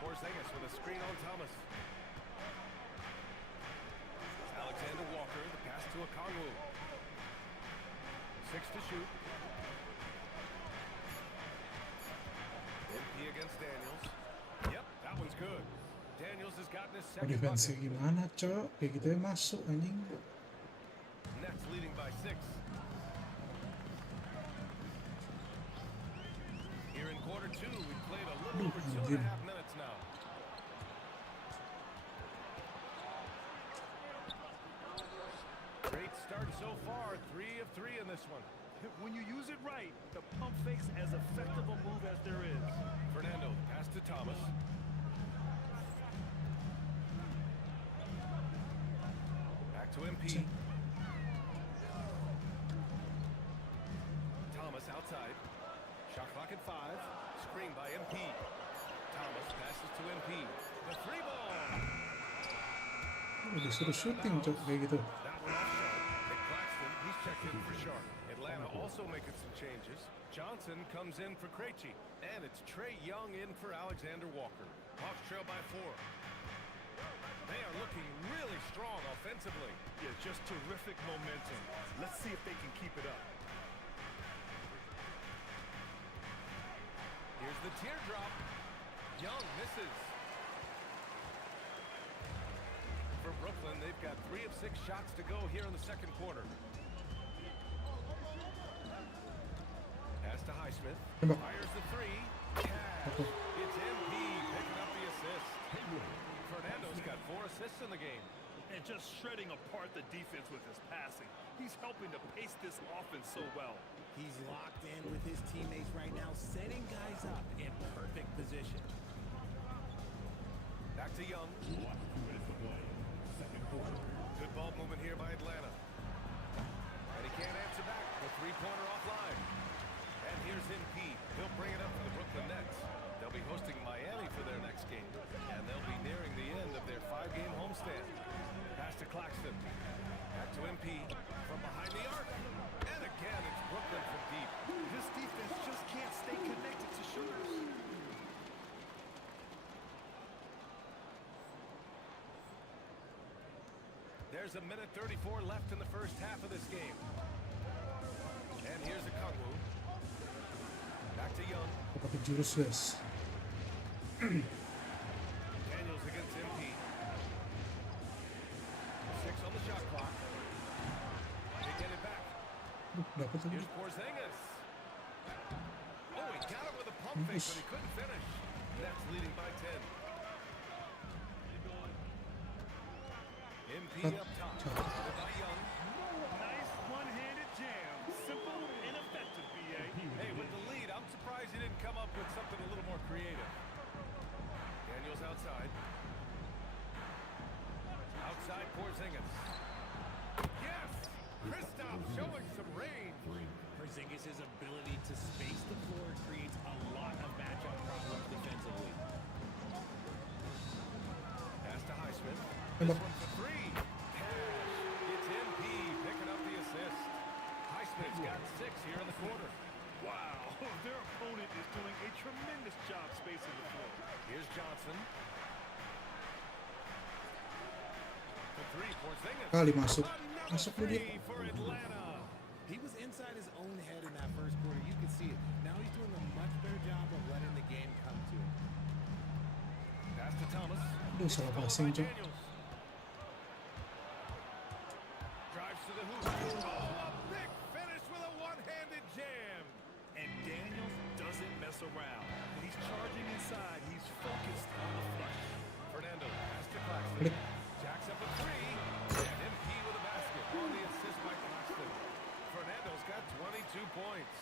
Porzingis with a screen on Thomas. Alexander Walker, the pass to Okongwu. 6 to shoot. MP against Daniels. Yep, that one's good. Daniels has gotten his second Defense bucket. gimana, Cok? Kayak gitu ya masuk anjing. Nets leading by 6. Here in quarter 2, we've played a little over 2.5 minutes now. three in this one. When you use it right, the pump fake's as effective a move as there is. Fernando, pass to Thomas. Back to MP. Thomas outside. Shot clock at 5. Screen by MP. Thomas passes to MP. The three ball. Disuruh shooting cok kayak gitu. That one off shot. And Claxton, he's checked in for Sharp. Atlanta also making some changes. Johnson comes in for Krejci. And it's Trae Young in for Alexander Walker. Hawks trail by 4. They are looking really strong offensively. Yeah, just terrific momentum. Let's see if they can keep it up. Here's the teardrop. Young misses. For Brooklyn, they've got 3 of 6 shots to go here in the second quarter. Pass to Highsmith. Fires the 3. Cash. It's MP picking up the assist. Fernando's got 4 assists in the game. And just shredding apart the defense with his passing. He's helping to pace this offense so well. He's locked in with his teammates right now, setting guys up in perfect position. Back to Young. Good ball movement here by Atlanta. And he can't answer back. The three-pointer offline. And here's MP. He'll bring it up for the Brooklyn Nets. They'll be hosting Miami for their next game. And they'll be nearing the end of their 5-game homestand. Pass to Claxton. Back to MP. From behind the arc. And again, it's Brooklyn from deep. This defense just can't stay connected to shooters. There's a minute 34 left in the first half of this game. And here's a Kungwu. Back to Young. Pakai jurus guys. Daniels against MP. 6 on the shot clock. They get it back. Dapat lagi. Here's Porzingis. Oh, he got it with a pump fake, but he couldn't finish. Nets leading by 10. MP up top. By Young. Nice one-handed jam. Simple and effective, BA. Hey, with the lead, I'm surprised he didn't come up with something a little more creative. Daniels outside. Outside Porzingis. Yes! Kristaps showing some range. Porzingis' ability to space the floor creates a lot of matchup problems defensively. Pass to Highsmith. This one for 3. Cash. It's MP picking up the assist. Highsmith's got 6 here in the quarter. Wow, their opponent is doing a tremendous job spacing the floor. Here's Johnson. For 3, Porzingis. Kali masuk. Masuk dulu dia. For Atlanta. He was inside his own head in that first quarter. You could see it. Now he's doing a much better job of letting the game come to him. Pass to Thomas. Aduh, salah passing cok. Drives to the hoop. Oh, a big finish with a one-handed jam. And Daniels doesn't mess around. When he's charging inside, he's focused on the flush. Fernando pass to Claxton. Jacks up a 3. And MP with a basket on the assist by Claxton. Fernando's got 22 points.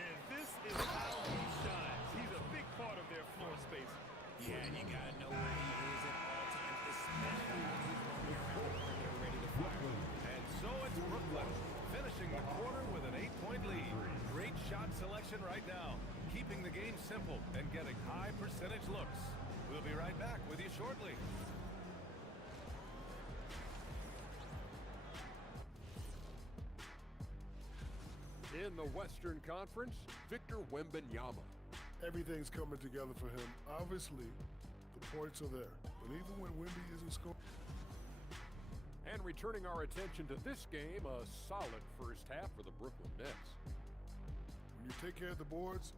And this is how he shines. He's a big part of their floor space. Yeah, and you gotta know where he is at all times, especially when he's running around the perimeter ready to fire. And so it's Brooklyn, finishing the quarter with an 8-point lead. Great shot selection right now, keeping the game simple and getting high percentage looks. We'll be right back with you shortly. In the Western Conference, Victor Wembanyama. Everything's coming together for him. Obviously, the points are there. But even when Wemby isn't scoring. And returning our attention to this game, a solid first half for the Brooklyn Nets. When you take care of the boards,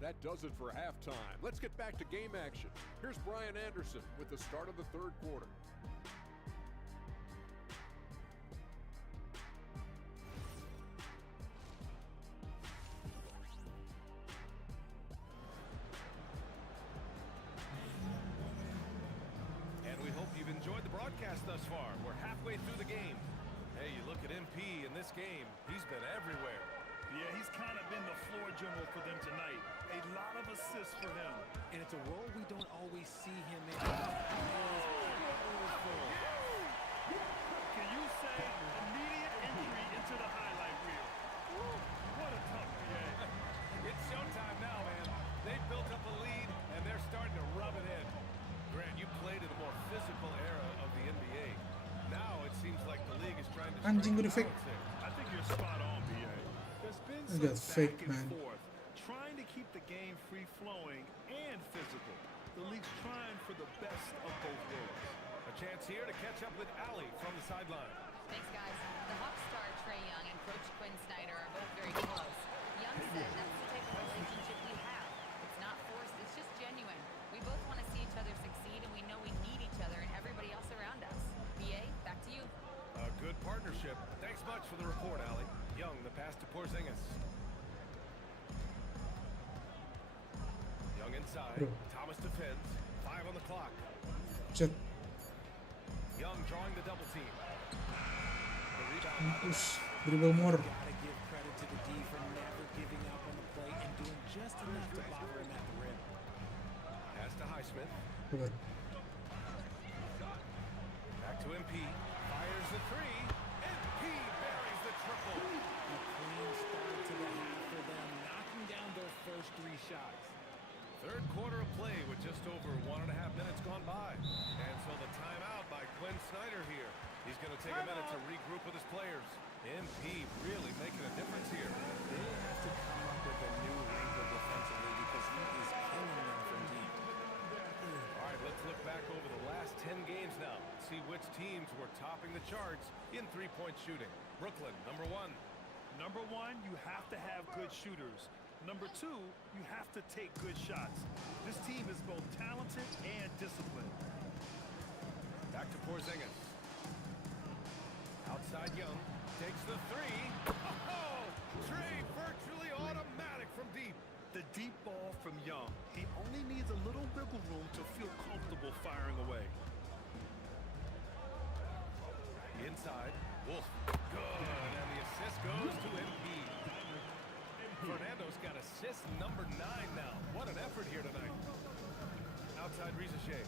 that does it for halftime. Let's get back to game action. Here's Brian Anderson with the start of the third quarter. And we hope you've enjoyed the broadcast thus far. We're halfway through the game. Hey, Hey, you look at MP in this game, he's been everywhere. Yeah, he's kind of been the floor general for them tonight. A lot of assists for him. And it's a role we don't always see him in. Can you say immediate entry into the highlight reel? Woo, what a tough game. It's showtime now, man. They've built up a lead, and they're starting to rub it in. Grant, you played in a more physical era of the NBA. Now it seems like the league is trying to Anjing gue di strike a fake. balance here. I think you're spot on, BA. There's been I some got fake, back and man. forth, trying to keep the game free-flowing and physical. The league's trying for the best of both worlds. A chance here to catch up with Allie from the sideline. Thanks, guys. The Hawks star Trae Young and Coach Quinn Snyder are both very close. Young said that's the type of relationship we have. It's not forced, it's just genuine. We both want to see each other succeed, and we know we need each other and everybody else around us. BA, back to you. A good partnership. Thanks much for the report, Allie. Young, the pass to Porzingis. Young inside. Bro. Thomas defends. 5 on the clock. Shit. Young drawing the double team. The rebound. Mampus. Dribble more. Gotta give credit to the D for never giving up on the play and doing just enough to bother him at the rim. Pass to Highsmith. Good. Back to MP. Fires the three. MP buries the triple. A clean start to the half for them, knocking down their first 3 shots. Third quarter of play with just over 1.5 minutes gone by. And so the timeout by Quinn Snyder here. He's going to take a minute to regroup with his players. MP really making a difference here. They have to come up with a new wrinkle defensively because he is killing them from deep. All right, let's look back over the last 10 games now. See which teams were topping the charts in three-point shooting. Brooklyn, number 1. Number 1, you have to have good shooters. Number 2, you have to take good shots. This team is both talented and disciplined. Back to Porzingis. Outside Young. Takes the three. Oh, Trae virtually automatic from deep. The deep ball from Young. He only needs a little wiggle room to feel comfortable firing away. Inside. Wolf. Good. And the assist goes to MP. Fernando's got assist number 9 now. What an effort here tonight. Outside Rizachet.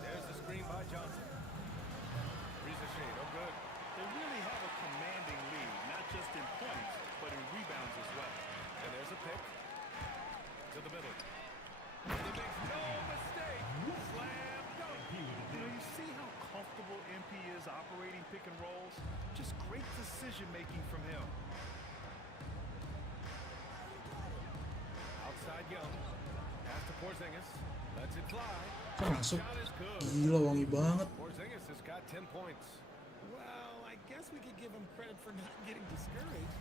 There's the screen by Johnson. Rizachet, no good. They really have a commanding lead, not just in points, but in rebounds as well. And there's a pick. To the middle. And he makes no mistake. Slam dunk. You see how comfortable MP is operating pick and rolls? Just great decision-making from him. Outside Young. Pass to Porzingis. Lets it fly. Masuk. Shot is good. Gila wangi banget. Porzingis has got 10 points. Well, I guess we could give him credit for not getting discouraged.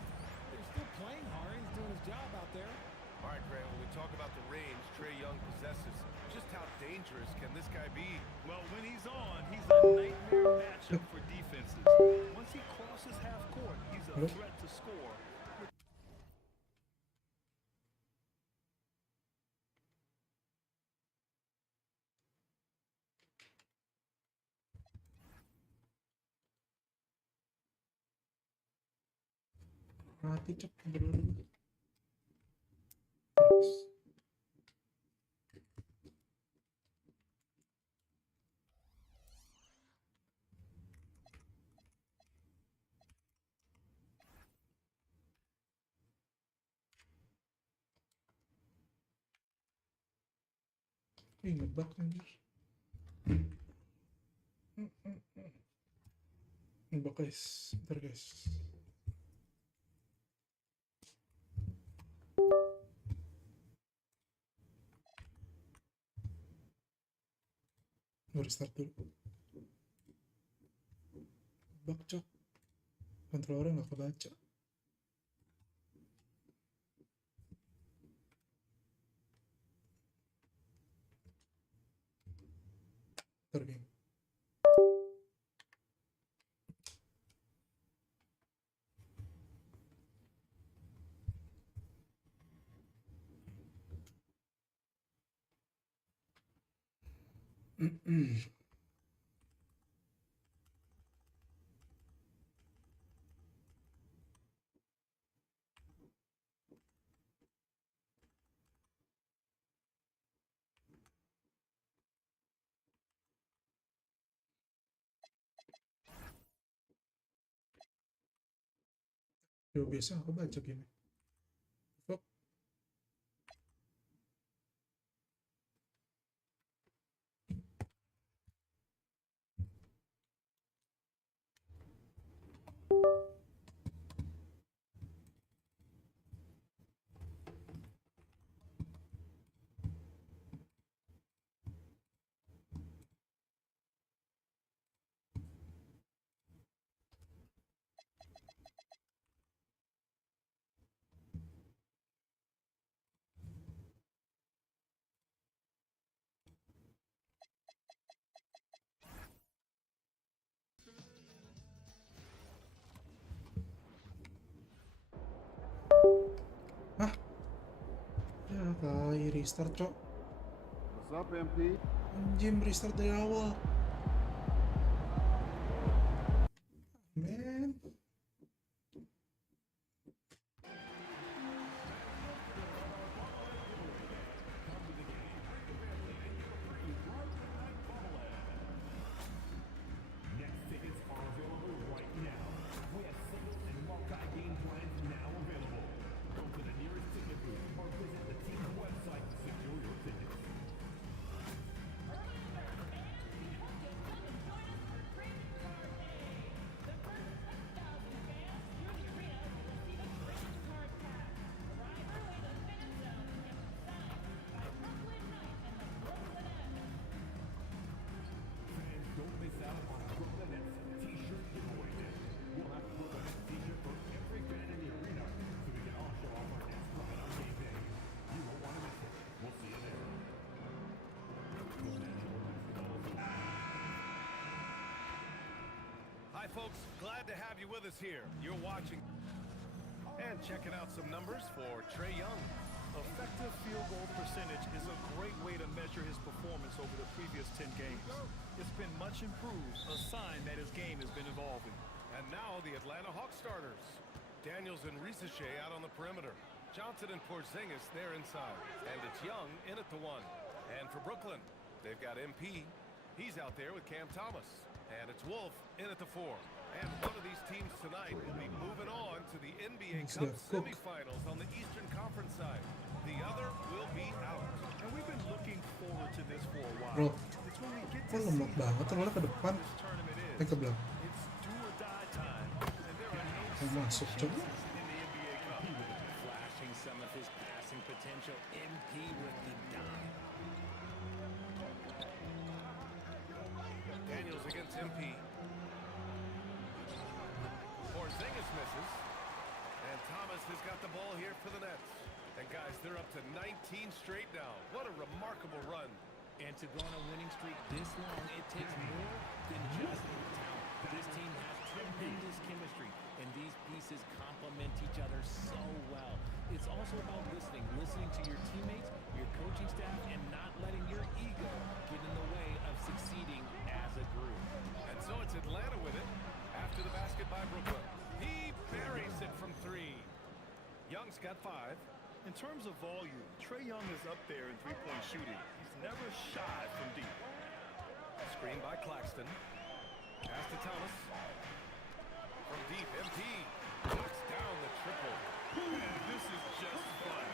They're still playing hard. He's doing his job out there. All right, Grant, when we talk about the range Trae Young possesses, just how dangerous can this guy be? Well, when he's on, he's a nightmare matchup for defenses. Once he crosses half court, he's a threat to score. Mati cek bener. Terus. Ih, ngebug anjir. Ngebug guys, bentar guys. Gue restart dulu. Bug cok. Controllernya nggak kebaca. Bentar geng. Yo, biasa aku baca gini. Fuck. Hah? Ya kali restart, cok. What's up, MP? Anjim, restart dari awal. Man. Next tickets are available right now. We have single and multi-game plans now available. Go to the nearest ticket booth or visit the team's website to secure your tickets. Fans, don't miss out on Brooklyn Nets t-shirt giveaway day. We'll have a Brooklyn Nets t-shirt for every fan in the arena, so we can all show off our Nets pride on game day. You won't want to miss it. We'll see you there. Hi, folks. Glad to have you with us here. You're watching and checking out some numbers for Trae Young. Effective field goal percentage is a great way to measure his performance over the previous 10 games. It's been much improved, a sign that his game has been evolving. And now the Atlanta Hawks starters. Daniels and Risache out on the perimeter. Johnson and Porzingis, they're inside. And it's Young in at the 1. And for Brooklyn, they've got MP. He's out there with Cam Thomas. And it's Wolf in at the 4. And one of these teams tonight will be moving on to the NBA Cup semifinals on the Eastern Conference side. The other will be out. And we've been looking forward to this for a while. Bro, It's when we get kok to lemot banget terlalu ke depan. Ke belakang. It's do or die time. And there are no Yang masuk, cok. in the NBA Cup. Flashing some of his passing potential. MP with the dime. Daniels against MP. Porzingis misses. And Thomas has got the ball here for the Nets. And guys, they're up to 19 straight now. What a remarkable run. And to go on a winning streak this long, it takes more than just talent. This team has tremendous chemistry, and these pieces complement each other so well. It's also about listening to your teammates, your coaching staff, and not letting your ego get in the way of succeeding as a group. And so it's Atlanta with it after the basket by Brooklyn. He buries it from 3. Young's got 5. In terms of volume, Trae Young is up there in three-point shooting. He's never shy from deep. Screen by Claxton. Pass to Thomas. From deep, MP knocks down the triple. Man, this is just fun.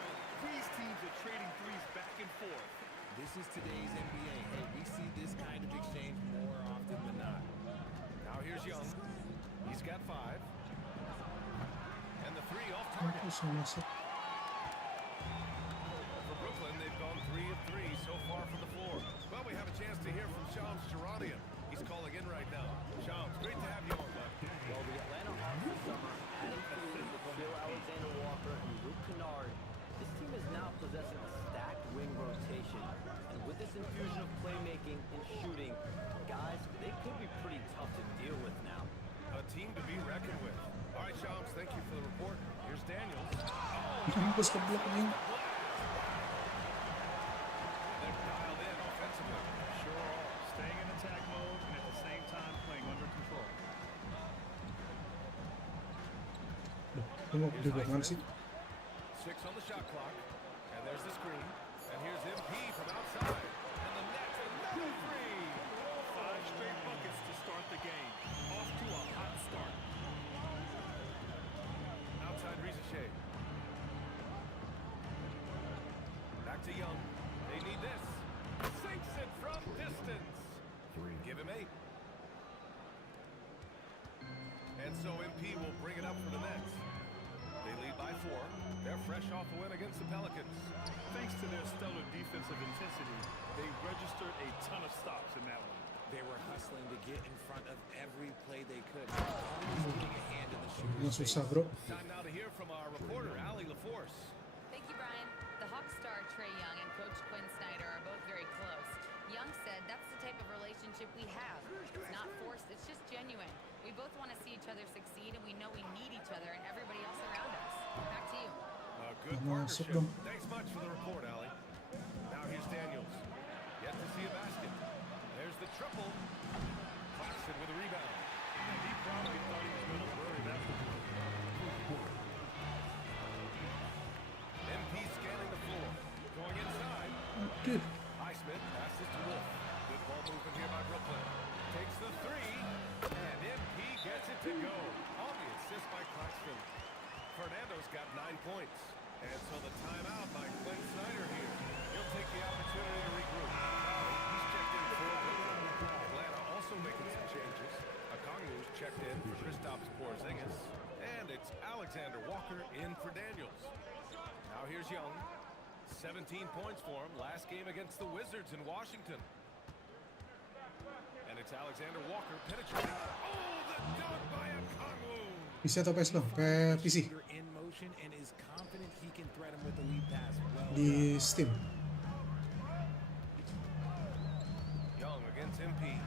These teams are trading threes back and forth. This is today's NBA. Hey, we see this kind of exchange more often than not. Now here's Young. He's got 5. And the 3 off target. Bisa masuk. For Brooklyn, they've gone 3 of 3 so far from the floor. Well, we have a chance to hear from Shams Charania. He's calling in right now. Shams, great to have you on, bud. Well, the Atlanta Hawks this summer adding pieces with Bill Alexander-Walker and Luke Kennard. This team is now possessing a stacked wing rotation. And with this infusion of playmaking and shooting, guys, they could be pretty tough to deal with now. A team to be reckoned with. All right, Shams, thank you for the report. Here's Daniels. Mampus ke belakang. They're dialed in offensively. Sure are. Staying in attack mode and at the same time playing under control. Lu mau di belakang sih? 6 on the shot clock. And there's the screen. And here's MP from outside. And the Nets another 3. 5 straight buckets to start the game. Off to a hot start. Now Outside Rizachet. Back to Young. They need this. Sinks it from distance. Give him 8. And so MP will bring it up for the Nets. They lead by 4. They're fresh off a win against the Pelicans. Thanks to their stellar defensive intensity, they registered a ton of stops in that one. They were hustling to get in front of every play they could. Always getting a hand in the shooter's face. Susah bro. Time now to hear from our reporter, Allie LaForce. Thank you, Brian. The Hawks star Trae Young and Coach Quinn Snyder are both very close. Young said that's the type of relationship we have. It's not forced, it's just genuine. We both want to see each other succeed, and we know we need each other and everybody else around us. Back to you. A good partnership. Thanks much for the report, Allie. Now here's Daniels. Yet to see a basket. There's the triple. Claxton with a rebound. He probably thought he was going to bury that one. MP scanning the floor. Going inside. Good. Highsmith passes to Wolf. Good ball movement here by Brooklyn. Takes the 3. And MP gets it to go. On the assist by Claxton. Fernando's got 9 points. And so the timeout by Quinn Snyder here. He'll take the opportunity to regroup. He's checked in for Brooklyn. Atlanta also making some changes. Okongwu's checked in for Kristaps Porzingis. And it's Alexander Walker in for Daniels. Now here's Young. 17 points for him last game against the Wizards in Washington. And it's Alexander Walker penetrating. Oh, the dunk by Okongwu. PC atau PS bang? PC. In motion and is confident he can thread him with the lead pass. Well Di Steam. Young against MP.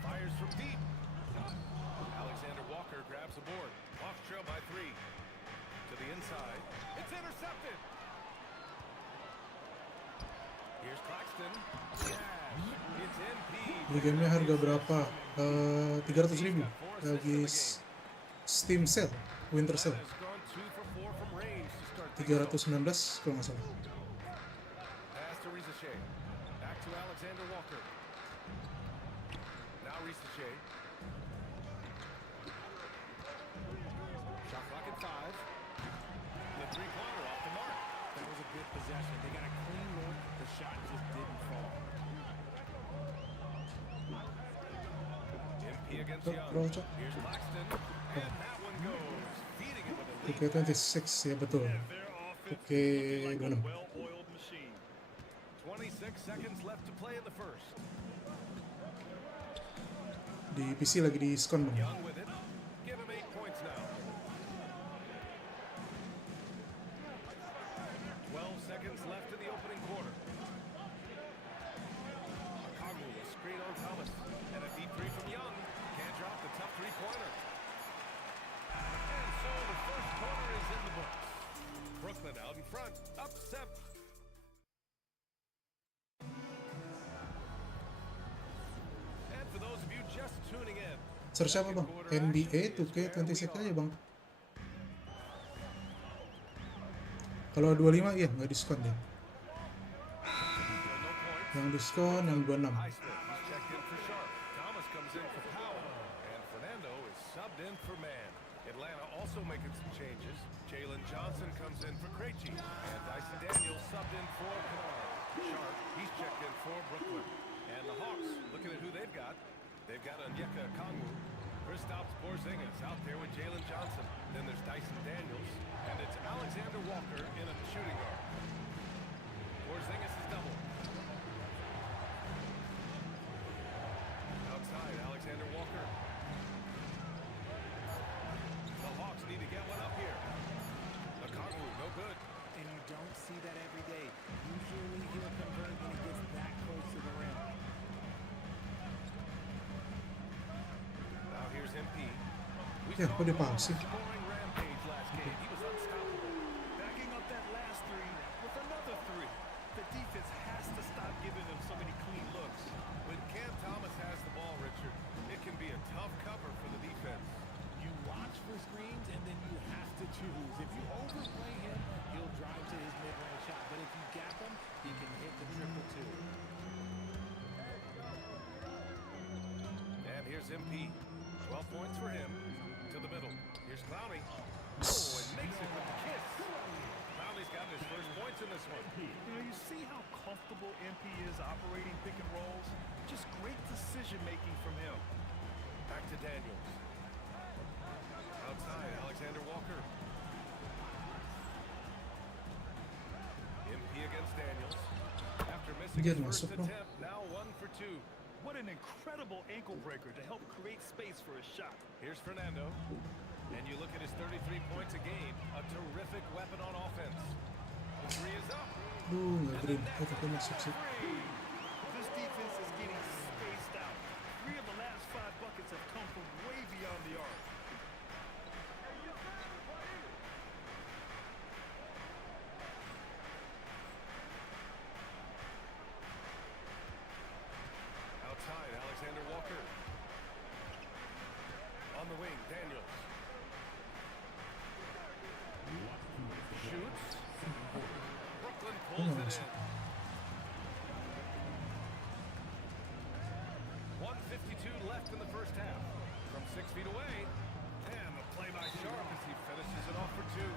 Fires from deep. Alexander Walker grabs the board. Off trail by 3. To the inside. It's intercepted. Here's Claxton. Yes, it's MP. Beli gamenya harga berapa? 300.000 lagi Steam Sale, Winter Sale. 319 kalau nggak salah. Pass to Rizachet. Back to Alexander Walker. Now Rizachet. Shot clock at 5. The 3-pointer off the mark. That was a good possession. They got a clean look. The shot just didn't fall. MP against Young. Here's Claxton. And that one goes. Feeding it with a lead. Oke, 26 ya betul. Oke, 26. Well-oiled machine. 26 seconds left to play in the first. Di PC lagi diskon bang. Young with it. Give him 8 points now. 12 seconds left in the opening quarter. Okongwu, a screen on Thomas. And a deep 3 from Young. Can't drop the tough 3-pointer. And so the first quarter is in the books. Brooklyn out in front. Up 7. And for those of you just tuning in, Search apa bang? NBA 2K26 aja bang. Kalau 25 iya nggak diskon deh. Yang diskon yang 26. checked in for Sharp. Thomas comes in for Powell. And Fernando is subbed in for Mann. Atlanta also making some changes. Jalen Johnson comes in for Krejci. And Dyson Daniels subbed in for Kennard. Sharp, he's checked in for Brooklyn. And the Hawks, looking at who they've got. They've got Onyeka Okongwu. Kristaps Porzingis out there with Jalen Johnson. Then there's Dyson Daniels. And it's Alexander Walker in a shooting guard. Porzingis is double. Outside, Alexander Walker. The Hawks need to get one up here. Okongwu, no good. And you don't see that every day. Usually he'll convert when he gets that close to the rim. Now here's MP. Ya, kok dia pasif? Rampage last game. He was unstoppable. Backing up that last 3 with another 3. The defense has to stop giving them so many clean looks. When Cam Thomas has the ball, Richard, it can be a tough cover for the defense. You watch for screens and then you have to choose. If you overplay him, he'll drive to his mid-range shot. But if you gap him, he can hit the triple too. And here's MP. 12 points for him. To the middle. Here's Clowney. Oh, and makes it with the kiss. Clowney's got his first points in this one. You know, you see how comfortable MP is operating pick and rolls? Just great decision-making from him. Back to Daniels. Outside, Alexander Walker. MP against Daniels. After missing Dia his first masuk, bro. attempt, now 1 for 2. What an incredible ankle breaker to help create space for a shot. Here's Fernando. And you look at his 33 points a game, a terrific weapon on offense. The three is up. Nggak green. Tapi masuk sih. This defense is getting spaced out. 3 of the last 5 buckets have come from way beyond the arc. Outside, Alexander Walker. On the wing, Daniels. Shoots. Brooklyn pulls it in. 1:52 left in the first half. From 6 feet away. And the play by Sharp as he finishes it off for 2.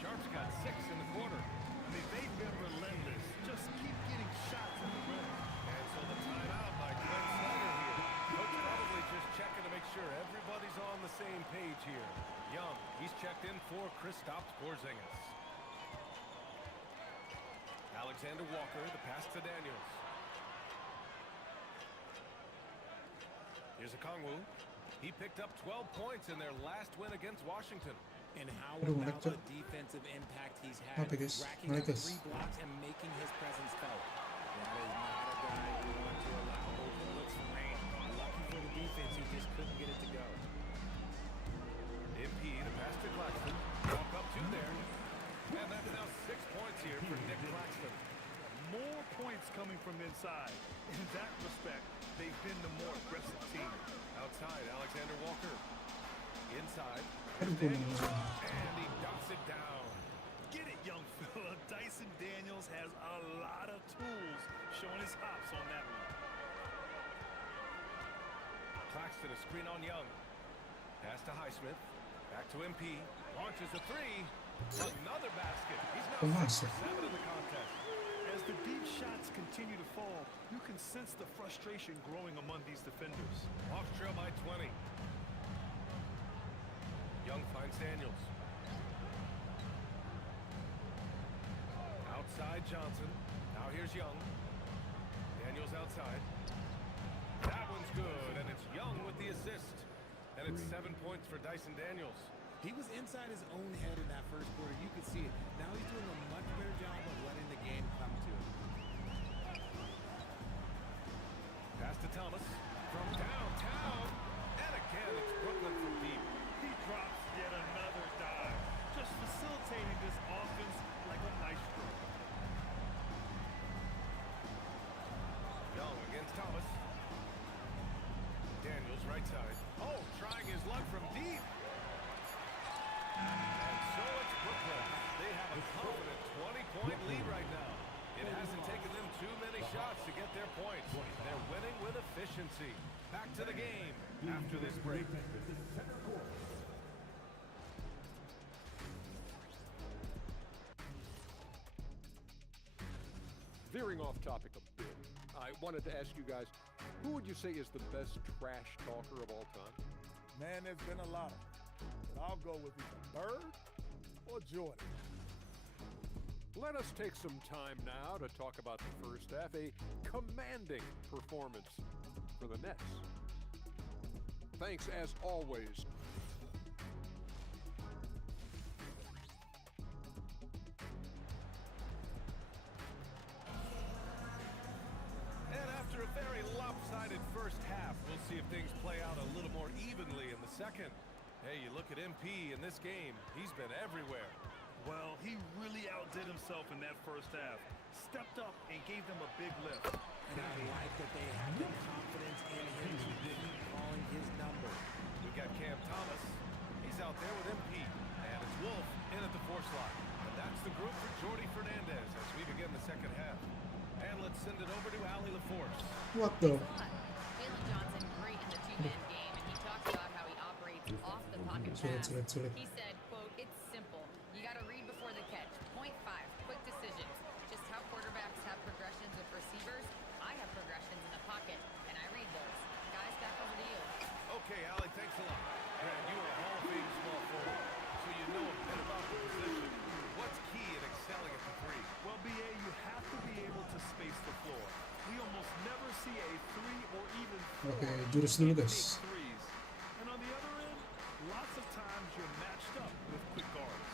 Sharp's got 6 in the quarter. I mean, they've been relentless. Just keep getting shots at the rim. And so the timeout by Glenn Snyder here. Coach probably just checking to make sure everybody's on the same page here. Young, he's checked in for Kristaps Porzingis. Alexander Walker, the pass to Daniels. Here's Okongwu. He picked up 12 points in their last win against Washington. And how Aduh, about naik, the defensive impact he's had, Apa, guys? racking Naik, up guys. 3 blocks and making his presence felt. That is not a guy you want to allow open looks from Rain. Lucky for the defense, he just couldn't get it to go. MP, the pass to Claxton. Walk up 2 there. And that's now 6 points here for Nick Claxton. More points coming from inside. In that respect, they've been the more aggressive team. Outside, Alexander Walker. Inside. Aduh, gua mau. And he dumps it down. Get it, young fella. Dyson Daniels has a lot of tools, showing his hops on that one. Claxton, a screen on Young. Pass to Highsmith. Back to MP. Launches a 3. Another basket. He's now 6 for 7 in the contest. As the deep shots continue to fall, you can sense the frustration growing among these defenders. Off trail by 20. Young finds Daniels. Outside Johnson. Now here's Young. Daniels outside. That one's good, and it's Young with the assist. And it's 7 points for Dyson Daniels. He was inside his own head in that first quarter. You could see it. Now he's doing a much better job of letting the game come to him. Pass to Thomas from downtown. And again, it's Brooklyn from deep. He drops yet another dive, just facilitating this offense like a maestro. Young against Thomas. Daniels right side. Oh, trying his luck from deep. And so it's Brooklyn. They have a confident 20-point lead right now. It hasn't taken them too many shots to get their points. They're winning with efficiency. Back to the game after this break. Veering off topic a bit, I wanted to ask you guys, who would you say is the best trash talker of all time? Man, there's been a lot of them. But I'll go with either Bird or Jordan. Let us take some time now to talk about the first half, a commanding performance for the Nets. Thanks as always. And after a very lopsided first half, we'll see if things play out a little more evenly in the second. Hey, you look at MP in this game, he's been everywhere. Well, he really outdid himself in that first half. Stepped up and gave them a big lift. And I like that they have the confidence in him to keep calling his number. We got Cam Thomas. He's out there with MP. And it's Wolf in at the 4 slot. And that's the group for Jordy Fernandez as we begin the second half. And let's send it over to Allie LaForce. What the? Jalen Johnson great in the 2-man game, and he talks about how he operates off the pocket pass Sulit. He said, quote, "It's simple. You got to read before the catch. Point 5, quick decisions. Just how quarterbacks have progressions with receivers, I have progressions in the pocket, and I read those. Guys, back over to you." Okay, Allie, thanks a lot. Grant, you are a Hall of Fame small forward, so you know a bit about the position. What's key in excelling at the 3? Well, BA, you have to be able to space the floor. We almost never see a 3 or even 4 Oke, jurus dulu guys. threes. And on the other end, lots of times you're matched up with quick guards.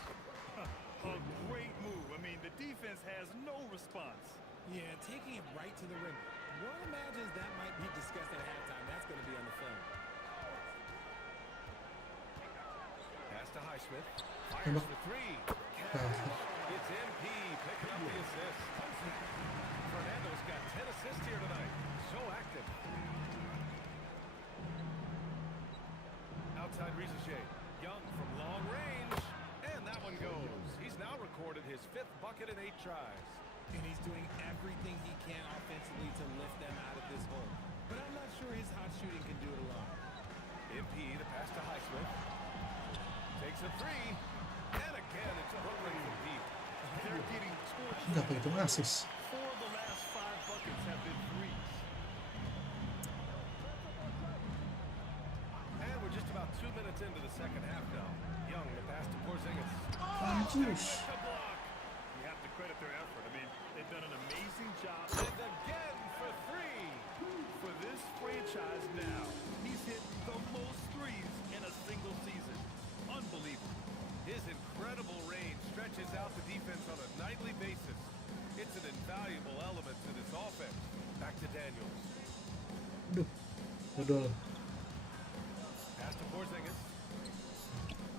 A great move. I mean, the defense has no response. Yeah, taking it right to the rim. One imagines that might be discussed at halftime. That's going to be on the film. Pass to Highsmith. Fires for 3. It's MP picking up the assist. Fernando's got 10 assists here tonight. So active. Outside Rizichet. Young from long range. And that one goes. He's now recorded his 5th bucket in 8 tries. And he's doing everything he can offensively to lift them out of this hole. But I'm not sure his hot shooting can do it alone. MP, the pass to Highsmith. Takes a 3. And again, it's Brooklyn from deep. They're getting torched. Nggak kehitung assist. 4 of the last 5 buckets have been threes. And we're just about 2 minutes into the second half now. Young, the pass to Porzingis. Anjus. The block. You have to credit their effort. I mean, they've done an amazing job. And again for 3. For this franchise now, he's hit the most threes in a single season. Unbelievable. His incredible range stretches out the defense on a nightly basis. It's an invaluable element to this offense. Back to Daniels. Aduh, dodol. Pass to Porzingis.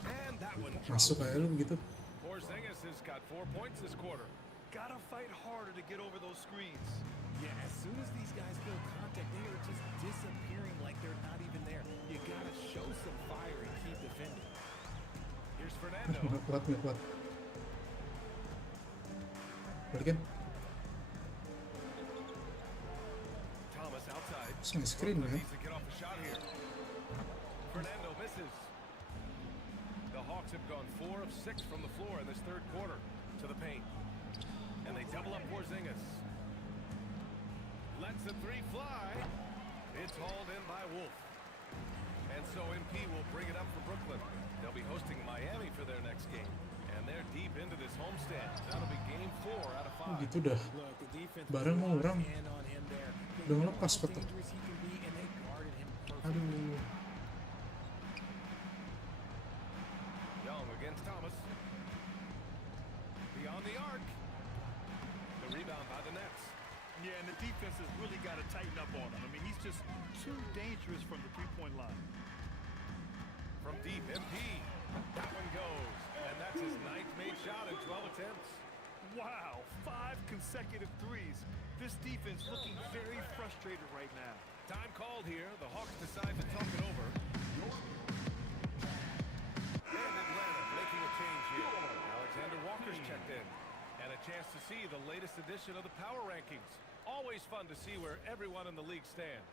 And that one Masuk aja lu begitu. Porzingis has got 4 points this quarter. Gotta fight harder to get over those screens. Yeah, as soon as these guys feel contact, they are just disappearing like they're not even there. You gotta show some fire and keep defending. Here's Fernando. Kuat. Balikin. Thomas outside. Terus screen ya. Needs to get off a shot here. Fernando misses. The Hawks have gone 4 of 6 from the floor in this third quarter to the paint. And they double up Porzingis. Lets the 3 fly. It's hauled in by Wolf. And so MP will bring it up for Brooklyn. They'll be hosting Miami for their next game. And they're deep into this homestand. That'll be game 4 out of 5. Gitu dah. Bareng mau orang. Udah ngelepas betul. Aduh. Young against Thomas. Beyond the arc. The rebound by the Nets. Yeah, and the defense has really got to tighten up on him. I mean, he's just too dangerous from the three-point line. From deep, MP. That one goes. And that's his 9th made shot in 12 attempts. Wow, 5 consecutive threes. This defense looking very frustrated right now. Time called here. The Hawks decide to talk it over. And Atlanta making a change here. Alexander Walker's checked in. And a chance to see the latest edition of the power rankings. Always fun to see where everyone in the league stands.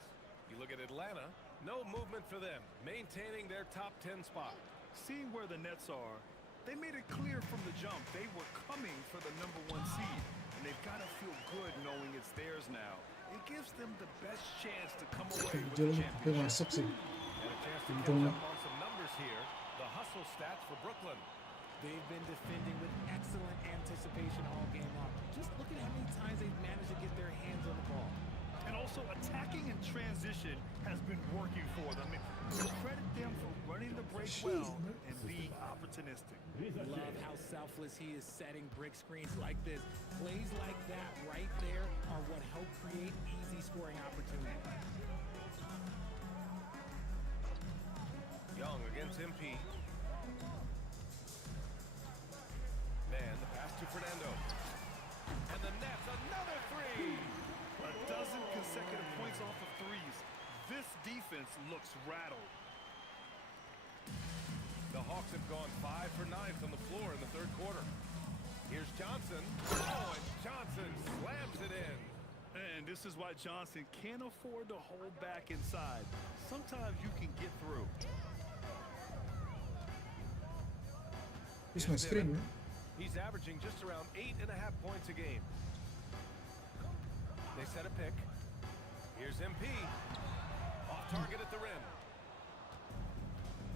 You look at Atlanta, no movement for them, maintaining their top 10 spot. Seeing where the Nets are, they made it clear from the jump they were coming for the #1 seed. And they've got to feel good knowing it's theirs now. It gives them the best chance to come away with the championship. Masuk sih. And a chance to catch up on some numbers here. The hustle stats for Brooklyn. They've been defending with excellent anticipation all game long. Just look at how many times they've managed to get their hands on the ball. And also attacking in transition has been working for them. I mean, credit them for running the break well and being opportunistic. Love how selfless he is setting brick screens like this. Plays like that right there are what help create easy scoring opportunities. Young against MP. Man, the pass to Fernando. And the Nets, another 3! A dozen consecutive points off of threes. This defense looks rattled. The Hawks have gone 5 for 9 from the floor in the third quarter. Here's Johnson. Oh, and Johnson slams it in. And this is why Johnson can't afford to hold back inside. Sometimes you can get through. Here's my screen, man. He's averaging just around 8.5 points a game. They set a pick. Here's MP. Off target at the rim.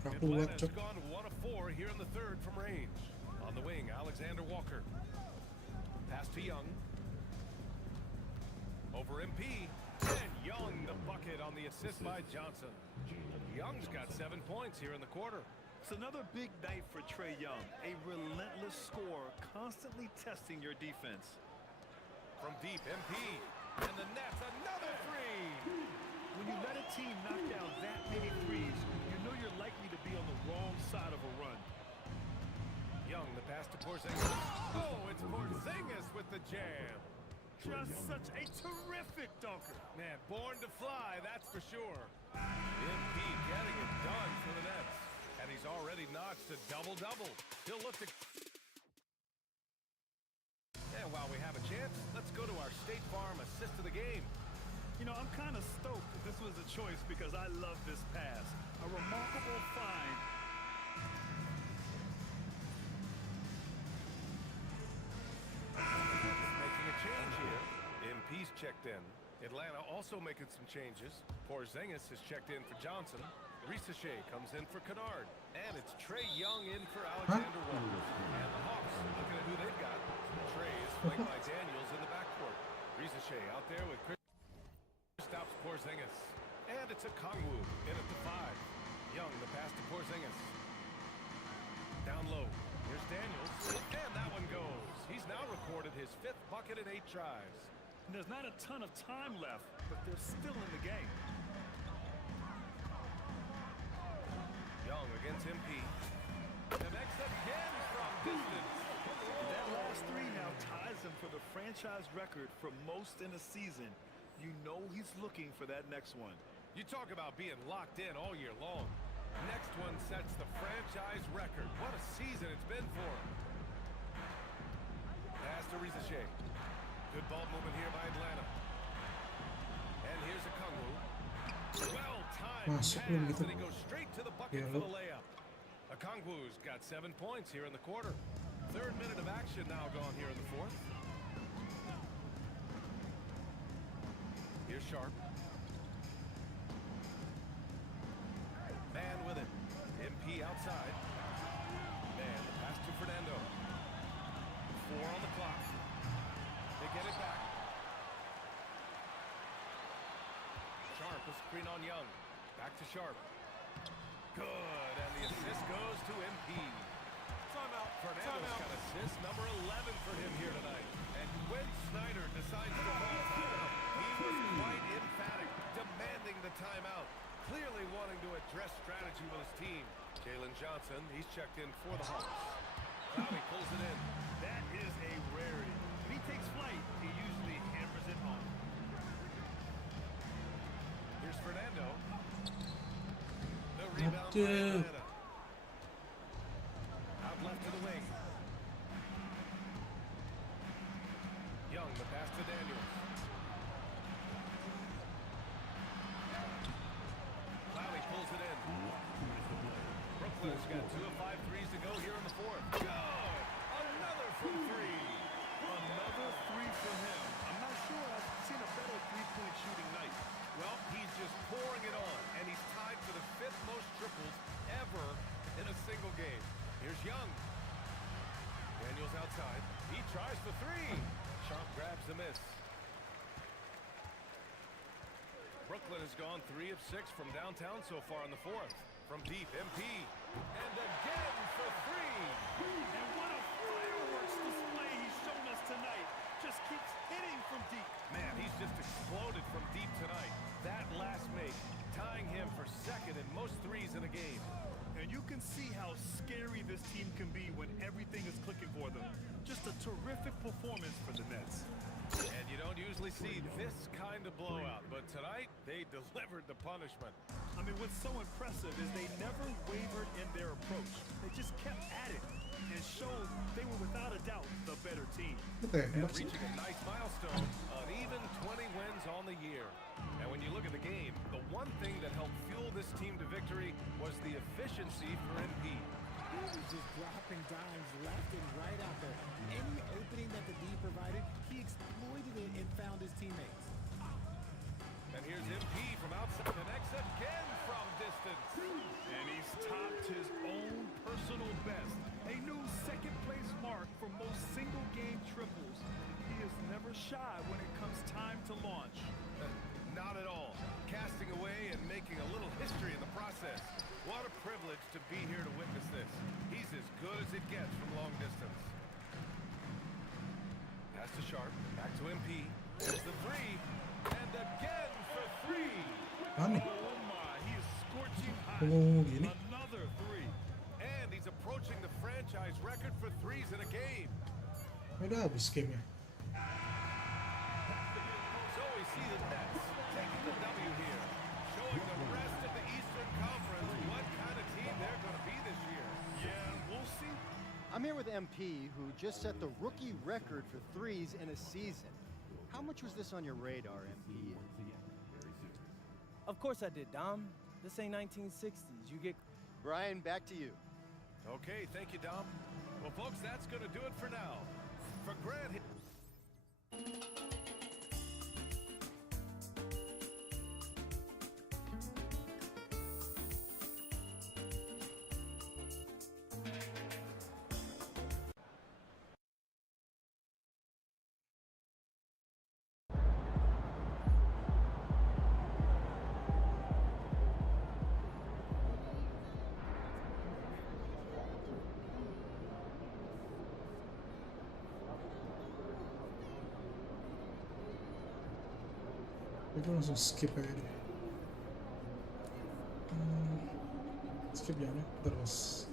Atlanta has gone 1 of 4 here in the third from range. On the wing, Alexander Walker. Pass to Young. Over MP. And Young the bucket on the assist by Johnson. Young's got 7 points here in the quarter. It's another big night for Trae Young. A relentless scorer, constantly testing your defense. From deep, MP. And the net's another three. When you let a team knock down that many threes, you know you're likely to be on the wrong side of a run. Young, the pass to Porzingis. Oh, it's Porzingis with the jam. Just such a terrific dunker. Man, born to fly, that's for sure. MP getting it done for the Nets. And he's already notched a double-double. He'll look to... And while we have a chance, let's go to our State Farm assist of the game. You know, I'm kind of stoked that this was a choice because I love this pass. A remarkable find. Making a change here. MP's checked in. Atlanta also making some changes. Porzingis has checked in for Johnson. Risache comes in for Kennard. And it's Trae Young in for Alexander Walker. And the Hawks, looking at who they've got. Trae is flanked by Daniels in the backcourt. Risache out there with Chris. Stops Porzingis. And it's a Kongwu in at the 5. Young, the pass to Porzingis. Down low. Here's Daniels. And that one goes. He's now recorded his 5th bucket in 8 tries. And there's not a ton of time left, but they're still in the game. Young against MP. Connects again from distance. That last three now ties him for the franchise record for most in a season. You know he's looking for that next one. You talk about being locked in all year long. Next one sets the franchise record. What a season it's been for him. Pass to Risache. Good ball movement here by Atlanta. And here's a Kongwu. Well-timed pass, and he goes straight to the bucket for the layup. A Kongwu's got 7 points here in the quarter. 3rd minute of action now gone here in the 4th. Here's Sharp. Man with it. MP outside. Man, the pass to Fernando. 4 on the clock. They get it back. Sharp, a screen on Young. Back to Sharp. Good, and the assist goes to MP. Timeout. Fernando's got assist number 11 for him here tonight. And when Snyder decides to call timeout, he was quite emphatic, demanding the timeout, clearly wanting to address strategy with his team. Jalen Johnson, he's checked in for the Hawks. Cloudy pulls it in. That is a rarity. When he takes flight, he usually hammers it home. Here's Fernando. The rebound by Atlanta. Out left to the wing. Young, the pass to Daniels. Cloudy pulls it in. Brooklyn's got 2 of 5 threes to go here in the 4th. Good! Another from 3. Another 3 from him. I'm not sure I've seen a better three-point shooting night. Well, he's just pouring it on, and he's tied for the 5th most triples ever in a single game. Here's Young. Daniels outside. He tries for 3. Sharp grabs the miss. Brooklyn has gone 3 of 6 from downtown so far in the 4th. From deep, MP. And again for 3. And what a fireworks display he's shown us tonight. Just keeps hitting from deep. Man, he's just exploded from deep tonight. That last make, tying him for 2nd in most threes in a game. And you can see how scary this team can be when everything is clicking for them. Just a terrific performance for the Nets. And you don't usually see this kind of blowout, but tonight they delivered the punishment. I mean, what's so impressive is they never wavered in their approach. They just kept at it and showed they were without a doubt the better team. And reaching a nice milestone, an even 20 wins on the year. And when you look at the game, the one thing that helped fuel this team to victory was the efficiency for MP. He's just dropping dimes left and right out there. Any opening that the D provided, he exploited it and found his teammates. And here's MP from outside. Connects again from distance. And he's topped his own personal best. A new second-place mark for most single-game triples. He is never shy when it comes time to launch. Not at all. Casting away and making a little history in the process. What a privilege to be here to witness this. He's as good as it gets from long distance. Pass to Sharp. Back to MP. There's the three. And again for three. Aneh. Oh my, he is scorching hot. Gini. Another three. And he's approaching the franchise record for threes in a game. Udah habis gamenya. So we see the Nets taking the W here, showing the rest of the Eastern Conference what kind of team they're going to be this year. Yeah, we'll see. I'm here with MP, who just set the rookie record for threes in a season. How much was this on your radar, MP? Of course I did, Dom. This ain't 1960s. You get... Brian, back to you. Okay, thank you, Dom. Well, folks, that's going to do it for now. For Grant... Gue langsung skip aja deh. Skip jangan ya, terus